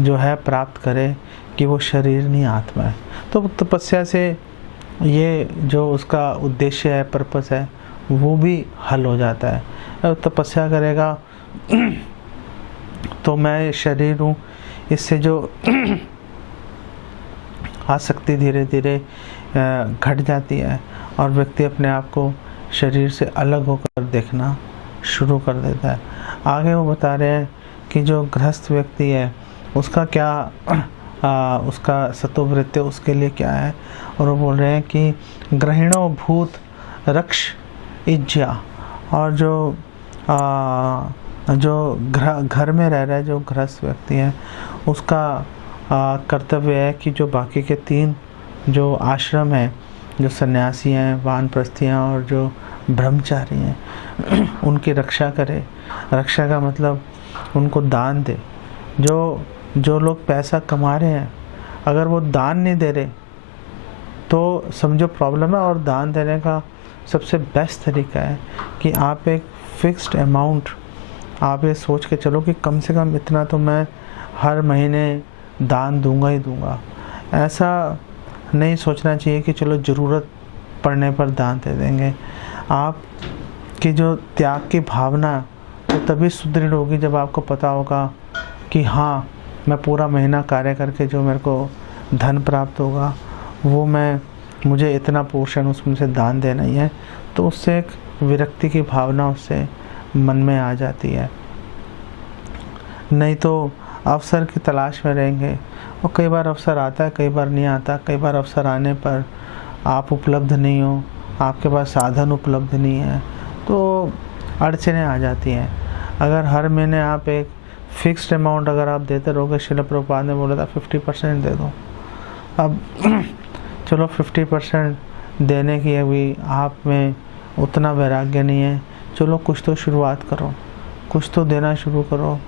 जो है प्राप्त करे कि वो शरीर नहीं आत्मा है। तो तपस्या से ये जो उसका उद्देश्य है, पर्पस है, वो भी हल हो जाता है। अब तपस्या करेगा तो मैं शरीर हूँ, इससे जो आसक्ति धीरे धीरे घट जाती है और व्यक्ति अपने आप को शरीर से अलग होकर देखना शुरू कर देता है। आगे वो बता रहे हैं कि जो गृहस्थ व्यक्ति है उसका क्या उसका सतोवृत्ति उसके लिए क्या है। और वो बोल रहे हैं कि ग्रहिणो भूत रक्ष इज्जा, और जो घर में रह रहा है, जो गृहस्थ व्यक्ति है, उसका कर्तव्य है कि जो बाकी के 3 जो आश्रम हैं, जो सन्यासी हैं, वानप्रस्थी हैं और जो ब्रह्मचारी हैं, उनकी रक्षा करे। रक्षा का मतलब उनको दान दे। जो लोग पैसा कमा रहे हैं, अगर वो दान नहीं दे रहे तो समझो प्रॉब्लम है। और दान देने का सबसे बेस्ट तरीका है कि आप एक फिक्स्ड अमाउंट, आप ये सोच के चलो कि कम से कम इतना तो मैं हर महीने दान दूंगा ही दूंगा। ऐसा नहीं सोचना चाहिए कि चलो ज़रूरत पड़ने पर दान दे देंगे। आप की जो त्याग की भावना वो तभी सुदृढ़ होगी जब आपको पता होगा कि हाँ, मैं पूरा महीना कार्य करके जो मेरे को धन प्राप्त होगा वो मुझे इतना पोर्शन उसमें से दान देना ही है। तो उससे एक विरक्ति की भावना उससे मन में आ जाती है। नहीं तो अवसर की तलाश में रहेंगे, और कई बार अवसर आता है, कई बार नहीं आता। कई बार अवसर आने पर आप उपलब्ध नहीं हो, आपके पास साधन उपलब्ध नहीं है, तो अड़चनें आ जाती हैं। अगर हर महीने आप एक फिक्स्ड अमाउंट अगर आप देते रहोगे, श्रील प्रभुपाद ने बोला था 50% दे दो। अब चलो 50% देने की अभी आप में उतना वैराग्य नहीं है, चलो कुछ तो शुरुआत करो, कुछ तो देना शुरू करो,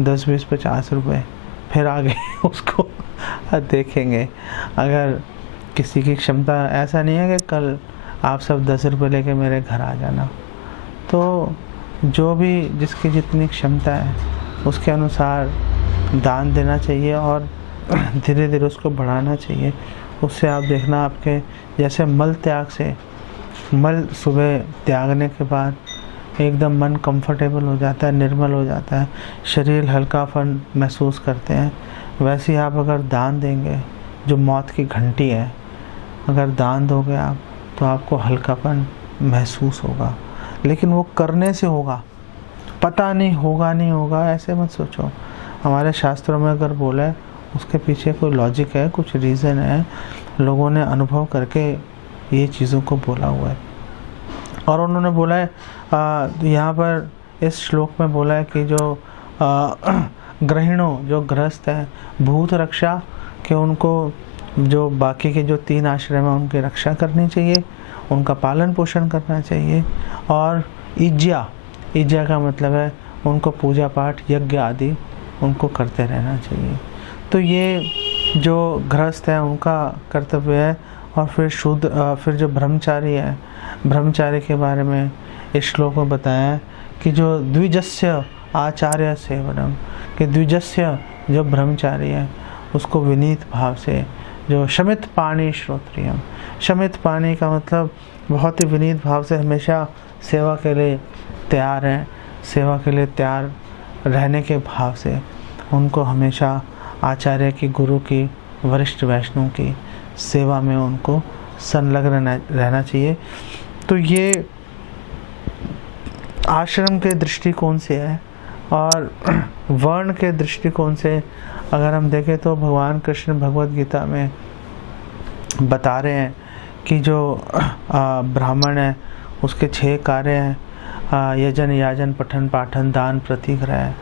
10, 20, 50 रुपये, फिर आगे उसको देखेंगे। अगर किसी की क्षमता, ऐसा नहीं है कि कल आप सब 10 रुपये लेके मेरे घर आ जाना। तो जो भी जिसकी जितनी क्षमता है उसके अनुसार दान देना चाहिए और धीरे धीरे उसको बढ़ाना चाहिए। उससे आप देखना, आपके जैसे मल त्याग से, मल सुबह त्यागने के बाद एकदम मन कंफर्टेबल हो जाता है, निर्मल हो जाता है, शरीर हल्कापन महसूस करते हैं। वैसे ही आप अगर दान देंगे, जो मौत की घंटी है, अगर दान दोगे आप, तो आपको हल्कापन महसूस होगा। लेकिन वो करने से होगा, पता नहीं होगा नहीं होगा ऐसे मत सोचो। हमारे शास्त्रों में अगर बोला है उसके पीछे कोई लॉजिक है, कुछ रीज़न है, लोगों ने अनुभव करके ये चीज़ों को बोला हुआ है। और उन्होंने बोला है यहाँ पर इस श्लोक में बोला है कि जो गृहिणों, जो गृहस्थ है, भूत रक्षा, कि उनको जो बाकी के जो 3 आश्रम हैं उनकी रक्षा करनी चाहिए, उनका पालन पोषण करना चाहिए। और इज्जा का मतलब है उनको पूजा पाठ, यज्ञ आदि उनको करते रहना चाहिए। तो ये जो गृहस्थ है उनका कर्तव्य है। और फिर जो ब्रह्मचारी है, ब्रह्मचारी के बारे में इस श्लोक में बताया है कि जो द्विजस्य आचार्य सेवनम, कि द्विजस्य जो ब्रह्मचारी है उसको विनीत भाव से जो शमित पाणी श्रोत्रियम, शमित पाणी का मतलब बहुत ही विनीत भाव से हमेशा सेवा के लिए तैयार हैं, सेवा के लिए तैयार रहने के भाव से उनको हमेशा आचार्य की, गुरु की, वरिष्ठ वैष्णव की सेवा में उनको संलग्न रहना चाहिए। तो ये आश्रम के दृष्टिकोण से है। और वर्ण के दृष्टिकोण से अगर हम देखें तो भगवान कृष्ण भगवद गीता में बता रहे हैं कि जो ब्राह्मण है उसके 6 कार्य हैं, यजन, याजन, पठन, पाठन, दान, प्रतिग्रह,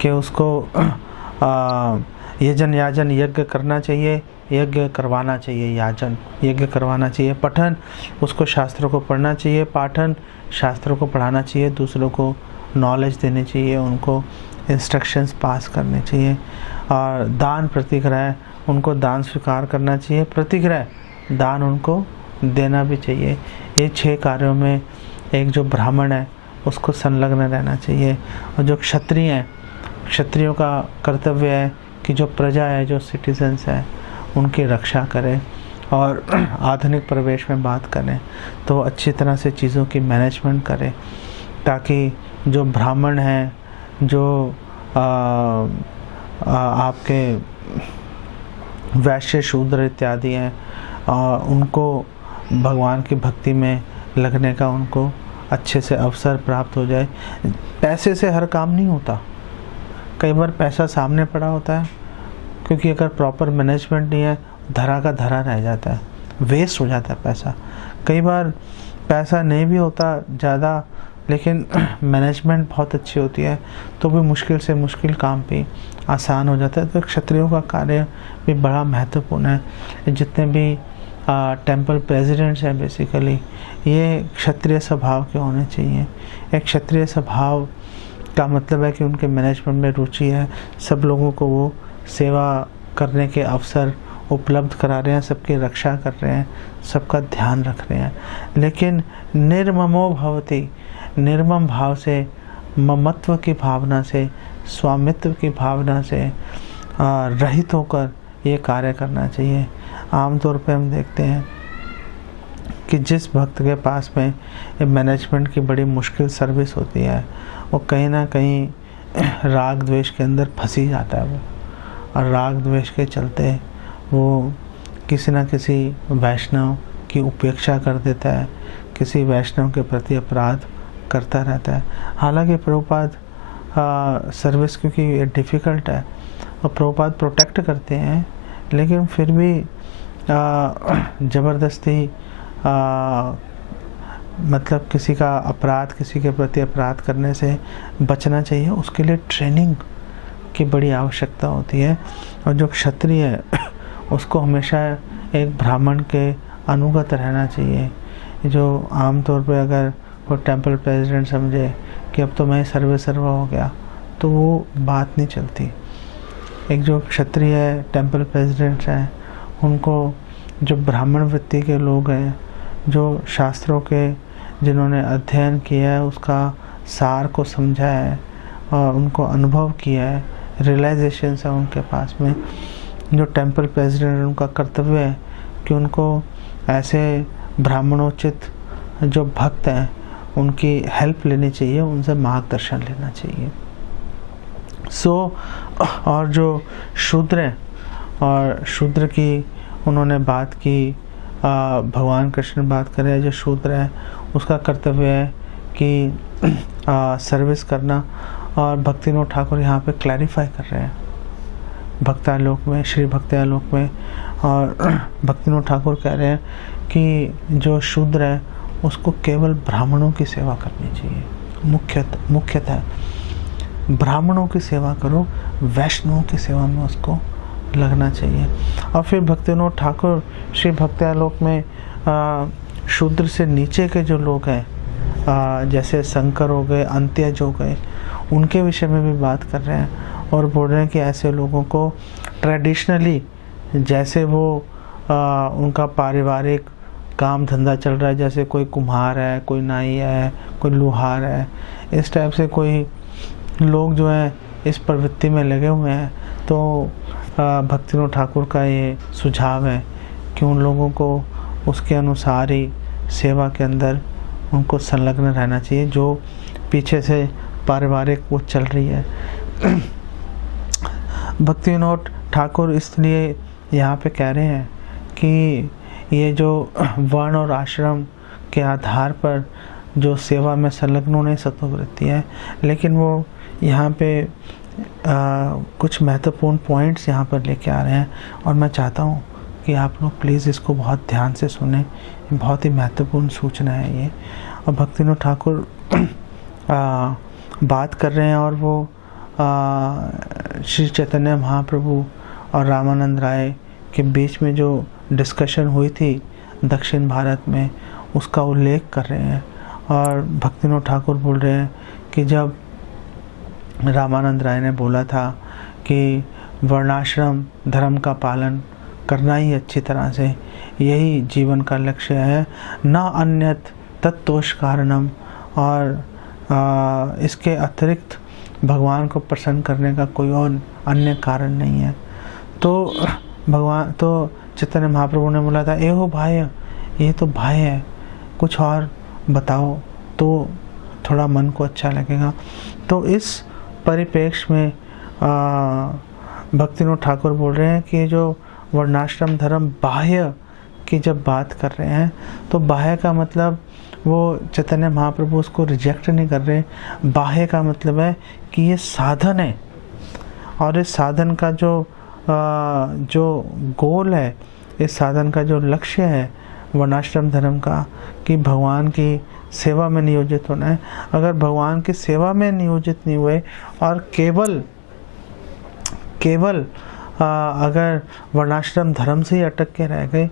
कि उसको यजन, याजन, यज्ञ करना चाहिए, यज्ञ करवाना चाहिए, याजन यज्ञ करवाना चाहिए, पठन उसको शास्त्रों को पढ़ना चाहिए, पाठन शास्त्रों को पढ़ाना चाहिए, दूसरों को नॉलेज देनी चाहिए, उनको इंस्ट्रक्शंस पास करने चाहिए, और दान, प्रतिग्रह उनको दान स्वीकार करना चाहिए, प्रतिग्रह दान उनको देना भी चाहिए। ये 6 कार्यों में एक जो ब्राह्मण है उसको संलग्न रहना चाहिए। और जो क्षत्रिय हैं, क्षत्रियों का कर्तव्य है कि जो प्रजा है, जो सिटीजन्स हैं, उनकी रक्षा करें और आधुनिक परिवेश में बात करें तो अच्छी तरह से चीज़ों की मैनेजमेंट करें, ताकि जो ब्राह्मण हैं, जो आपके वैश्य, शूद्र इत्यादि हैं, उनको भगवान की भक्ति में लगने का उनको अच्छे से अवसर प्राप्त हो जाए। पैसे से हर काम नहीं होता, कई बार पैसा सामने पड़ा होता है, क्योंकि अगर प्रॉपर मैनेजमेंट नहीं है धरा का धरा रह जाता है, वेस्ट हो जाता है पैसा। कई बार पैसा नहीं भी होता ज़्यादा, लेकिन मैनेजमेंट बहुत अच्छी होती है तो भी मुश्किल से मुश्किल काम भी आसान हो जाता है। तो क्षत्रियों का कार्य भी बड़ा महत्वपूर्ण है। जितने भी टेंपल प्रेसिडेंट्स हैं बेसिकली ये क्षत्रिय स्वभाव के होने चाहिए। एक क्षत्रिय स्वभाव का मतलब है कि उनके मैनेजमेंट में रुचि है, सब लोगों को वो सेवा करने के अवसर उपलब्ध करा रहे हैं, सबकी रक्षा कर रहे हैं, सबका ध्यान रख रहे हैं। लेकिन निर्ममो भवति, निर्मम भाव से, ममत्व की भावना से, स्वामित्व की भावना से रहित होकर ये कार्य करना चाहिए। आमतौर पे हम देखते हैं कि जिस भक्त के पास में मैनेजमेंट की बड़ी मुश्किल सर्विस होती है वो कहीं ना कहीं राग द्वेष के अंदर फंसी जाता है वो, और राग द्वेष के चलते वो किसी न किसी वैष्णव की उपेक्षा कर देता है, किसी वैष्णव के प्रति अपराध करता रहता है। हालांकि प्रभुपाद सर्विस क्योंकि ये डिफ़िकल्ट है और प्रभुपाद प्रोटेक्ट करते हैं, लेकिन फिर भी ज़बरदस्ती मतलब किसी का अपराध, किसी के प्रति अपराध करने से बचना चाहिए। उसके लिए ट्रेनिंग की बड़ी आवश्यकता होती है। और जो क्षत्रिय है उसको हमेशा एक ब्राह्मण के अनुगत रहना चाहिए। जो आमतौर पे अगर वो टेंपल प्रेसिडेंट समझे कि अब तो मैं सर्वे सर्वा हो गया तो वो बात नहीं चलती। एक जो क्षत्रिय टेंपल प्रेसिडेंट हैं उनको जो ब्राह्मण वृत्ति के लोग हैं, जो शास्त्रों के जिन्होंने अध्ययन किया है उसका सार को समझा है और उनको अनुभव किया है, रियलाइजेशन है उनके पास में, जो टेंपल प्रेसिडेंट उनका कर्तव्य है कि उनको ऐसे ब्राह्मणोचित जो भक्त हैं उनकी हेल्प लेनी चाहिए, उनसे मार्गदर्शन लेना चाहिए। और जो शूद्र हैं, और शूद्र की उन्होंने बात की, भगवान कृष्ण बात कर रहे हैं, जो शूद्र है उसका कर्तव्य है कि सर्विस करना। और भक्तिनोद ठाकुर यहाँ पे क्लैरिफाई कर रहे हैं भक्तालोक में, श्री भक्तालोक में, और भक्तिनोद ठाकुर कह रहे हैं कि जो शूद्र है उसको केवल ब्राह्मणों की सेवा करनी चाहिए। मुख्यतः ब्राह्मणों की सेवा करो, वैष्णवों की सेवा में उसको लगना चाहिए। और फिर भक्तिनोद ठाकुर श्री भक्तालोक में शूद्र से नीचे के जो लोग हैं, जैसे शंकर हो गए, अंत्यज हो गए, उनके विषय में भी बात कर रहे हैं और बोल रहे हैं कि ऐसे लोगों को ट्रेडिशनली जैसे वो उनका पारिवारिक काम धंधा चल रहा है, जैसे कोई कुम्हार है, कोई नाई है, कोई लुहार है, इस टाइप से कोई लोग जो हैं इस प्रवृत्ति में लगे हुए हैं, तो भक्तिनोद ठाकुर का ये सुझाव है कि उन लोगों को उसके अनुसार ही सेवा के अंदर उनको संलग्न रहना चाहिए, जो पीछे से पारिवारिक वो चल रही है। भक्ति विनोद ठाकुर इसलिए यहाँ पे कह रहे हैं कि ये जो वर्ण और आश्रम के आधार पर जो सेवा में संलग्न होने सत्ववृत्ति है, लेकिन वो यहाँ पे कुछ महत्वपूर्ण पॉइंट्स यहाँ पर लेके आ रहे हैं, और मैं चाहता हूँ कि आप लोग प्लीज़ इसको बहुत ध्यान से सुने। बहुत ही महत्वपूर्ण सूचना है ये। और भक्ति विनोद ठाकुर बात कर रहे हैं, और वो श्री चैतन्य महाप्रभु और रामानंद राय के बीच में जो डिस्कशन हुई थी दक्षिण भारत में, उसका उल्लेख कर रहे हैं। और भक्ति विनोद ठाकुर बोल रहे हैं कि जब रामानंद राय ने बोला था कि वर्णाश्रम धर्म का पालन करना ही अच्छी तरह से यही जीवन का लक्ष्य है, न अन्यत तत्तोष कारणम, और इसके अतिरिक्त भगवान को प्रसन्न करने का कोई और अन्य कारण नहीं है। तो चैतन्य महाप्रभु ने बोला था, ए हो भाई, ये तो भाई है, कुछ और बताओ तो थोड़ा मन को अच्छा लगेगा। तो इस परिप्रेक्ष्य में भक्ति विनोद ठाकुर बोल रहे हैं कि जो वर्णाश्रम धर्म बाह्य की जब बात कर रहे हैं, तो बाह्य का मतलब वो चैतन्य महाप्रभु उसको रिजेक्ट नहीं कर रहे। बाह्य का मतलब है कि ये साधन है, और इस साधन का जो गोल है, इस साधन का जो लक्ष्य है वर्णाश्रम धर्म का, कि भगवान की सेवा में नियोजित होना है। अगर भगवान की सेवा में नियोजित नहीं हुए और केवल अगर वर्णाश्रम धर्म से ही अटक के रह गए,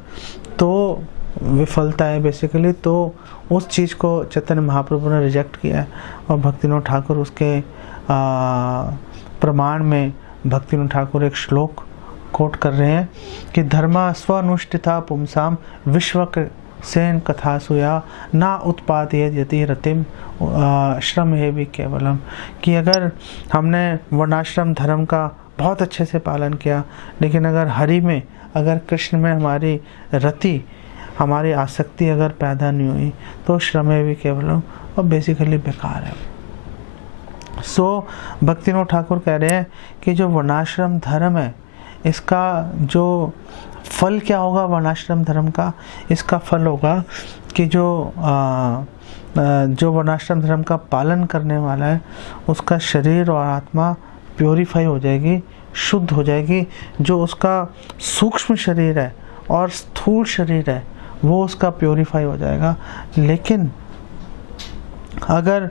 तो विफलता है बेसिकली। तो उस चीज़ को चैतन्य महाप्रभु ने रिजेक्ट किया है। और भक्ति विनोद ठाकुर उसके प्रमाण में भक्ति विनोद ठाकुर एक श्लोक कोट कर रहे हैं कि धर्मा स्वनुष्ठिता पुंसाम विश्व सेन कथा सुया ना उत्पादयत यति रतिम श्रम है भी केवलम। कि अगर हमने वर्णाश्रम धर्म का बहुत अच्छे से पालन किया, लेकिन अगर हरि में, अगर कृष्ण में हमारी रति, हमारी आसक्ति अगर पैदा नहीं हुई, तो श्रम है भी केवलम, और बेसिकली बेकार है। भक्ति विनोद ठाकुर कह रहे हैं कि जो वर्णाश्रम धर्म है, इसका जो फल क्या होगा वर्णाश्रम धर्म का, इसका फल होगा कि जो वर्णाश्रम धर्म का पालन करने वाला है, उसका शरीर और आत्मा प्योरीफाई हो जाएगी, शुद्ध हो जाएगी। जो उसका सूक्ष्म शरीर है और स्थूल शरीर है, वो उसका प्योरीफाई हो जाएगा। लेकिन अगर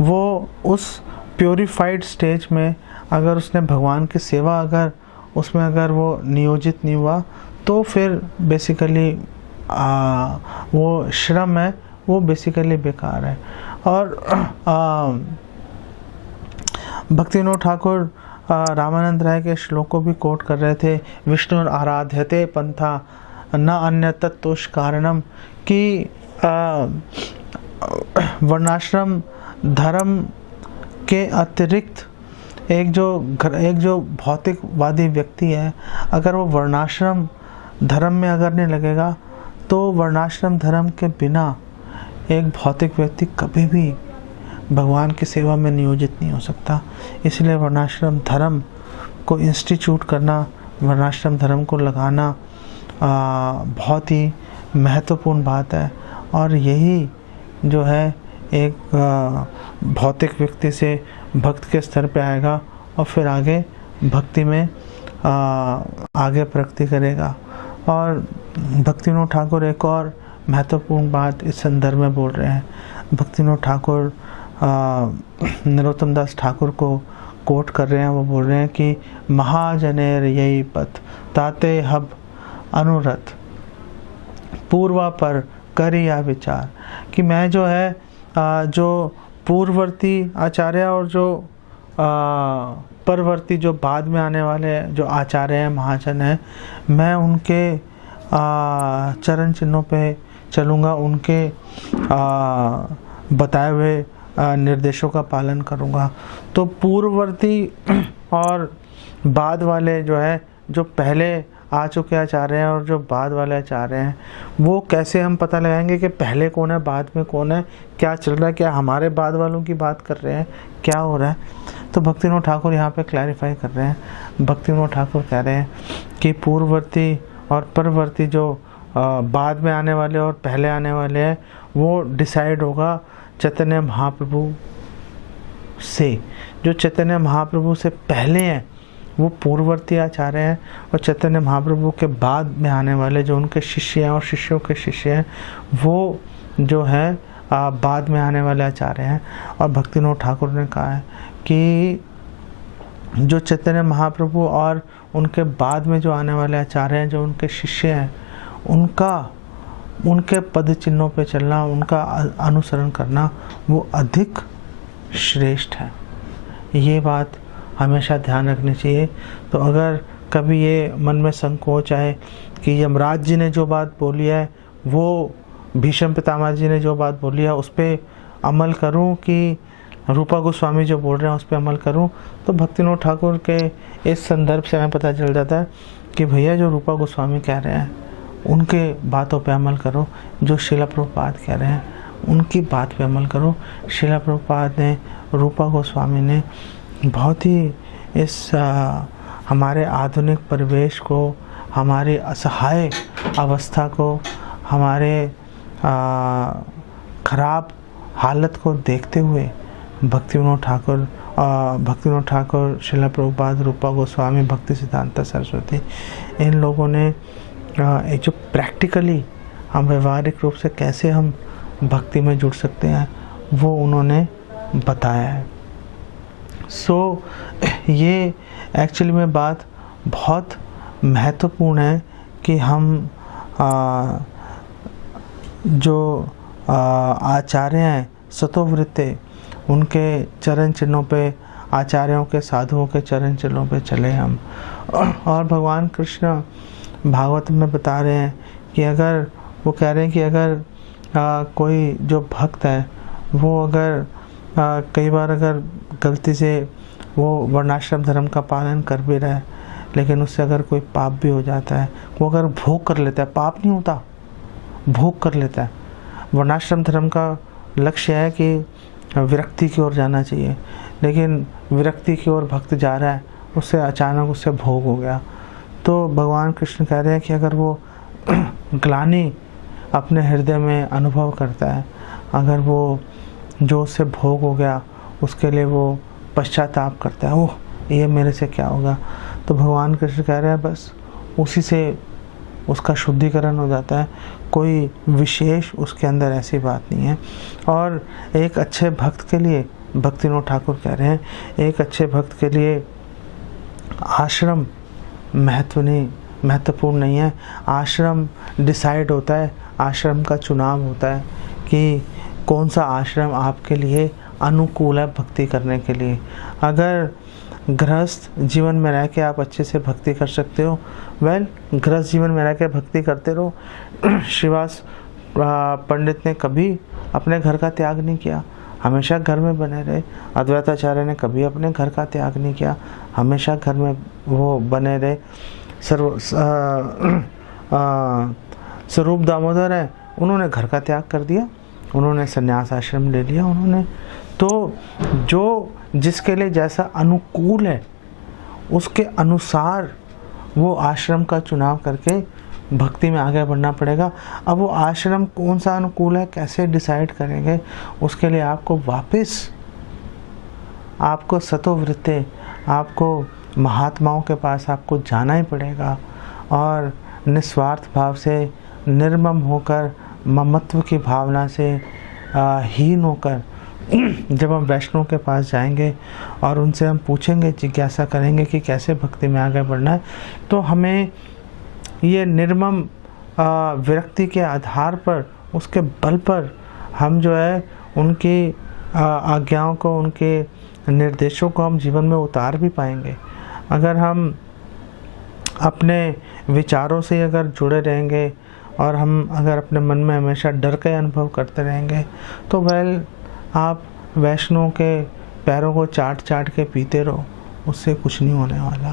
वो उस प्योरीफाइड स्टेज में अगर उसने भगवान की सेवा अगर वो नियोजित नहीं हुआ, तो फिर बेसिकली वो श्रम है, वो बेसिकली बेकार है। और भक्ति विनोद ठाकुर रामानंद राय के श्लोक को भी कोट कर रहे थे, विष्णु आराध्यते पंथा न अन्य तत्तोष कारणम, कि वर्णाश्रम धर्म के अतिरिक्त एक जो भौतिकवादी व्यक्ति है, अगर वो वर्णाश्रम धर्म में अगर नहीं लगेगा, तो वर्णाश्रम धर्म के बिना एक भौतिक व्यक्ति कभी भी भगवान की सेवा में नियोजित नहीं हो सकता। इसलिए वर्णाश्रम धर्म को इंस्टीट्यूट करना, वर्णाश्रम धर्म को लगाना बहुत ही महत्वपूर्ण बात है। और यही जो है एक भौतिक व्यक्ति से भक्त के स्तर पे आएगा, और फिर आगे भक्ति में आगे प्रगति करेगा। और भक्ति विनोद ठाकुर एक और महत्वपूर्ण बात इस संदर्भ में बोल रहे हैं। भक्ति विनोद ठाकुर नरोत्तम दास ठाकुर को कोट कर रहे हैं। वो बोल रहे हैं कि महाजनेर यही पथ ताते हब अनुरथ पूर्वा पर करिया विचार, कि मैं जो है जो पूर्ववर्ती आचार्य और जो परवर्ती जो बाद में आने वाले जो आचार्य हैं, महाजन हैं, मैं उनके चरण चिन्हों पे चलूँगा, उनके बताए हुए निर्देशों का पालन करूँगा। तो पूर्ववर्ती और बाद वाले जो है, जो पहले आ चुके आचार्य हैं और जो बाद वाले आचार्य हैं, वो कैसे हम पता लगाएंगे कि पहले कौन है बाद में कौन है, क्या चल रहा है, क्या हमारे बाद वालों की बात कर रहे हैं, क्या हो रहा है। तो भक्तिविनोद ठाकुर यहाँ पे क्लैरिफाई कर रहे हैं। भक्तिविनोद ठाकुर कह रहे हैं कि पूर्ववर्ती और परवर्ती जो बाद में आने वाले और पहले आने वाले हैं, वो डिसाइड होगा चैतन्य महाप्रभु से। जो चैतन्य महाप्रभु से पहले हैं वो पूर्ववर्ती आचार्य हैं, और चैतन्य महाप्रभु के बाद में आने वाले जो उनके शिष्य हैं और शिष्यों के शिष्य हैं, वो जो है बाद में आने वाले आचार्य हैं। और भक्तिविनोद ठाकुर ने कहा है कि जो चैतन्य महाप्रभु और उनके बाद में जो आने वाले आचार्य हैं, जो उनके शिष्य हैं, उनके पद चिन्हों पे चलना, उनका अनुसरण करना वो अधिक श्रेष्ठ है। ये बात हमेशा ध्यान रखनी चाहिए। तो अगर कभी ये मन में संकोच आए कि यमराज जी ने जो बात बोली है, वो भीष्म पितामह जी ने जो बात बोली है उस पर अमल करूं कि रूपा गोस्वामी जो बोल रहे हैं उस पर अमल करूं, तो भक्तिविनोद ठाकुर के इस संदर्भ से हमें पता चल जाता है कि भैया जो रूपा गोस्वामी कह रहे हैं उनके बातों पे अमल करो, जो श्रील प्रभुपाद कह रहे हैं उनकी बात पे अमल करो। श्रील प्रभुपाद ने, रूपा गोस्वामी ने बहुत ही इस हमारे आधुनिक परिवेश को, हमारी असहाय अवस्था को, हमारे खराब हालत को देखते हुए भक्तिविनोद ठाकुर, श्रील प्रभुपाद, रूपा गोस्वामी, भक्ति सिद्धांत सरस्वती, इन लोगों ने एक जो प्रैक्टिकली हम व्यवहारिक रूप से कैसे हम भक्ति में जुड़ सकते हैं वो उन्होंने बताया है। सो ये एक्चुअली में बात बहुत महत्वपूर्ण है कि हम जो आचार्य हैं सतोवृत्ते, उनके चरण चिन्हों पे, आचार्यों के, साधुओं के चरण चिन्हों पे चले हम। और भगवान कृष्ण भागवत में बता रहे हैं कि अगर वो कह रहे हैं कि अगर कोई जो भक्त है वो अगर कई बार अगर गलती से वो वर्णाश्रम धर्म का पालन कर भी रहा है, लेकिन उससे अगर कोई पाप भी हो जाता है, वो अगर भोग कर लेता है, पाप नहीं होता, भोग कर लेता है। वर्णाश्रम धर्म का लक्ष्य है कि विरक्ति की ओर जाना चाहिए, लेकिन विरक्ति की ओर भक्त जा रहा है, उससे अचानक उससे भोग हो गया, तो भगवान कृष्ण कह रहे हैं कि अगर वो ग्लानि अपने हृदय में अनुभव करता है, अगर वो जो उससे भोग हो गया उसके लिए वो पश्चाताप करता है, ओह ये मेरे से क्या होगा, तो भगवान कृष्ण कह रहे हैं बस उसी से उसका शुद्धिकरण हो जाता है, कोई विशेष उसके अंदर ऐसी बात नहीं है। और एक अच्छे भक्त के लिए, भक्तिविनोद ठाकुर कह रहे हैं, एक अच्छे भक्त के लिए आश्रम महत्वपूर्ण नहीं है। आश्रम डिसाइड होता है, आश्रम का चुनाव होता है कि कौन सा आश्रम आपके लिए अनुकूल है भक्ति करने के लिए। अगर गृहस्थ जीवन में रह के आप अच्छे से भक्ति कर सकते हो, गृहस्थ जीवन में रह के भक्ति करते रहो। श्रीवास पंडित ने कभी अपने घर का त्याग नहीं किया, हमेशा घर में बने रहे। अद्वैताचार्य ने कभी अपने घर का त्याग नहीं किया, हमेशा घर में वो बने रहे। स्वरूप दामोदर है, उन्होंने घर का त्याग कर दिया, उन्होंने संन्यास आश्रम ले लिया उन्होंने। तो जो जिसके लिए जैसा अनुकूल है उसके अनुसार वो आश्रम का चुनाव करके भक्ति में आगे बढ़ना पड़ेगा। अब वो आश्रम कौन सा अनुकूल है कैसे डिसाइड करेंगे, उसके लिए आपको वापस आपको सतोवृत्ते, आपको महात्माओं के पास आपको जाना ही पड़ेगा और निस्वार्थ भाव से, निर्मम होकर, ममत्व की भावना से हीन होकर जब हम वैष्णव के पास जाएंगे और उनसे हम पूछेंगे, जिज्ञासा करेंगे कि कैसे भक्ति में आगे बढ़ना है, तो हमें ये निर्मम विरक्ति के आधार पर, उसके बल पर हम जो है उनकी आज्ञाओं को, उनके निर्देशों को हम जीवन में उतार भी पाएंगे। अगर हम अपने विचारों से अगर जुड़े रहेंगे और हम अगर अपने मन में हमेशा डर का अनुभव करते रहेंगे, तो आप वैष्णव के पैरों को चाट चाट के पीते रहो, उससे कुछ नहीं होने वाला।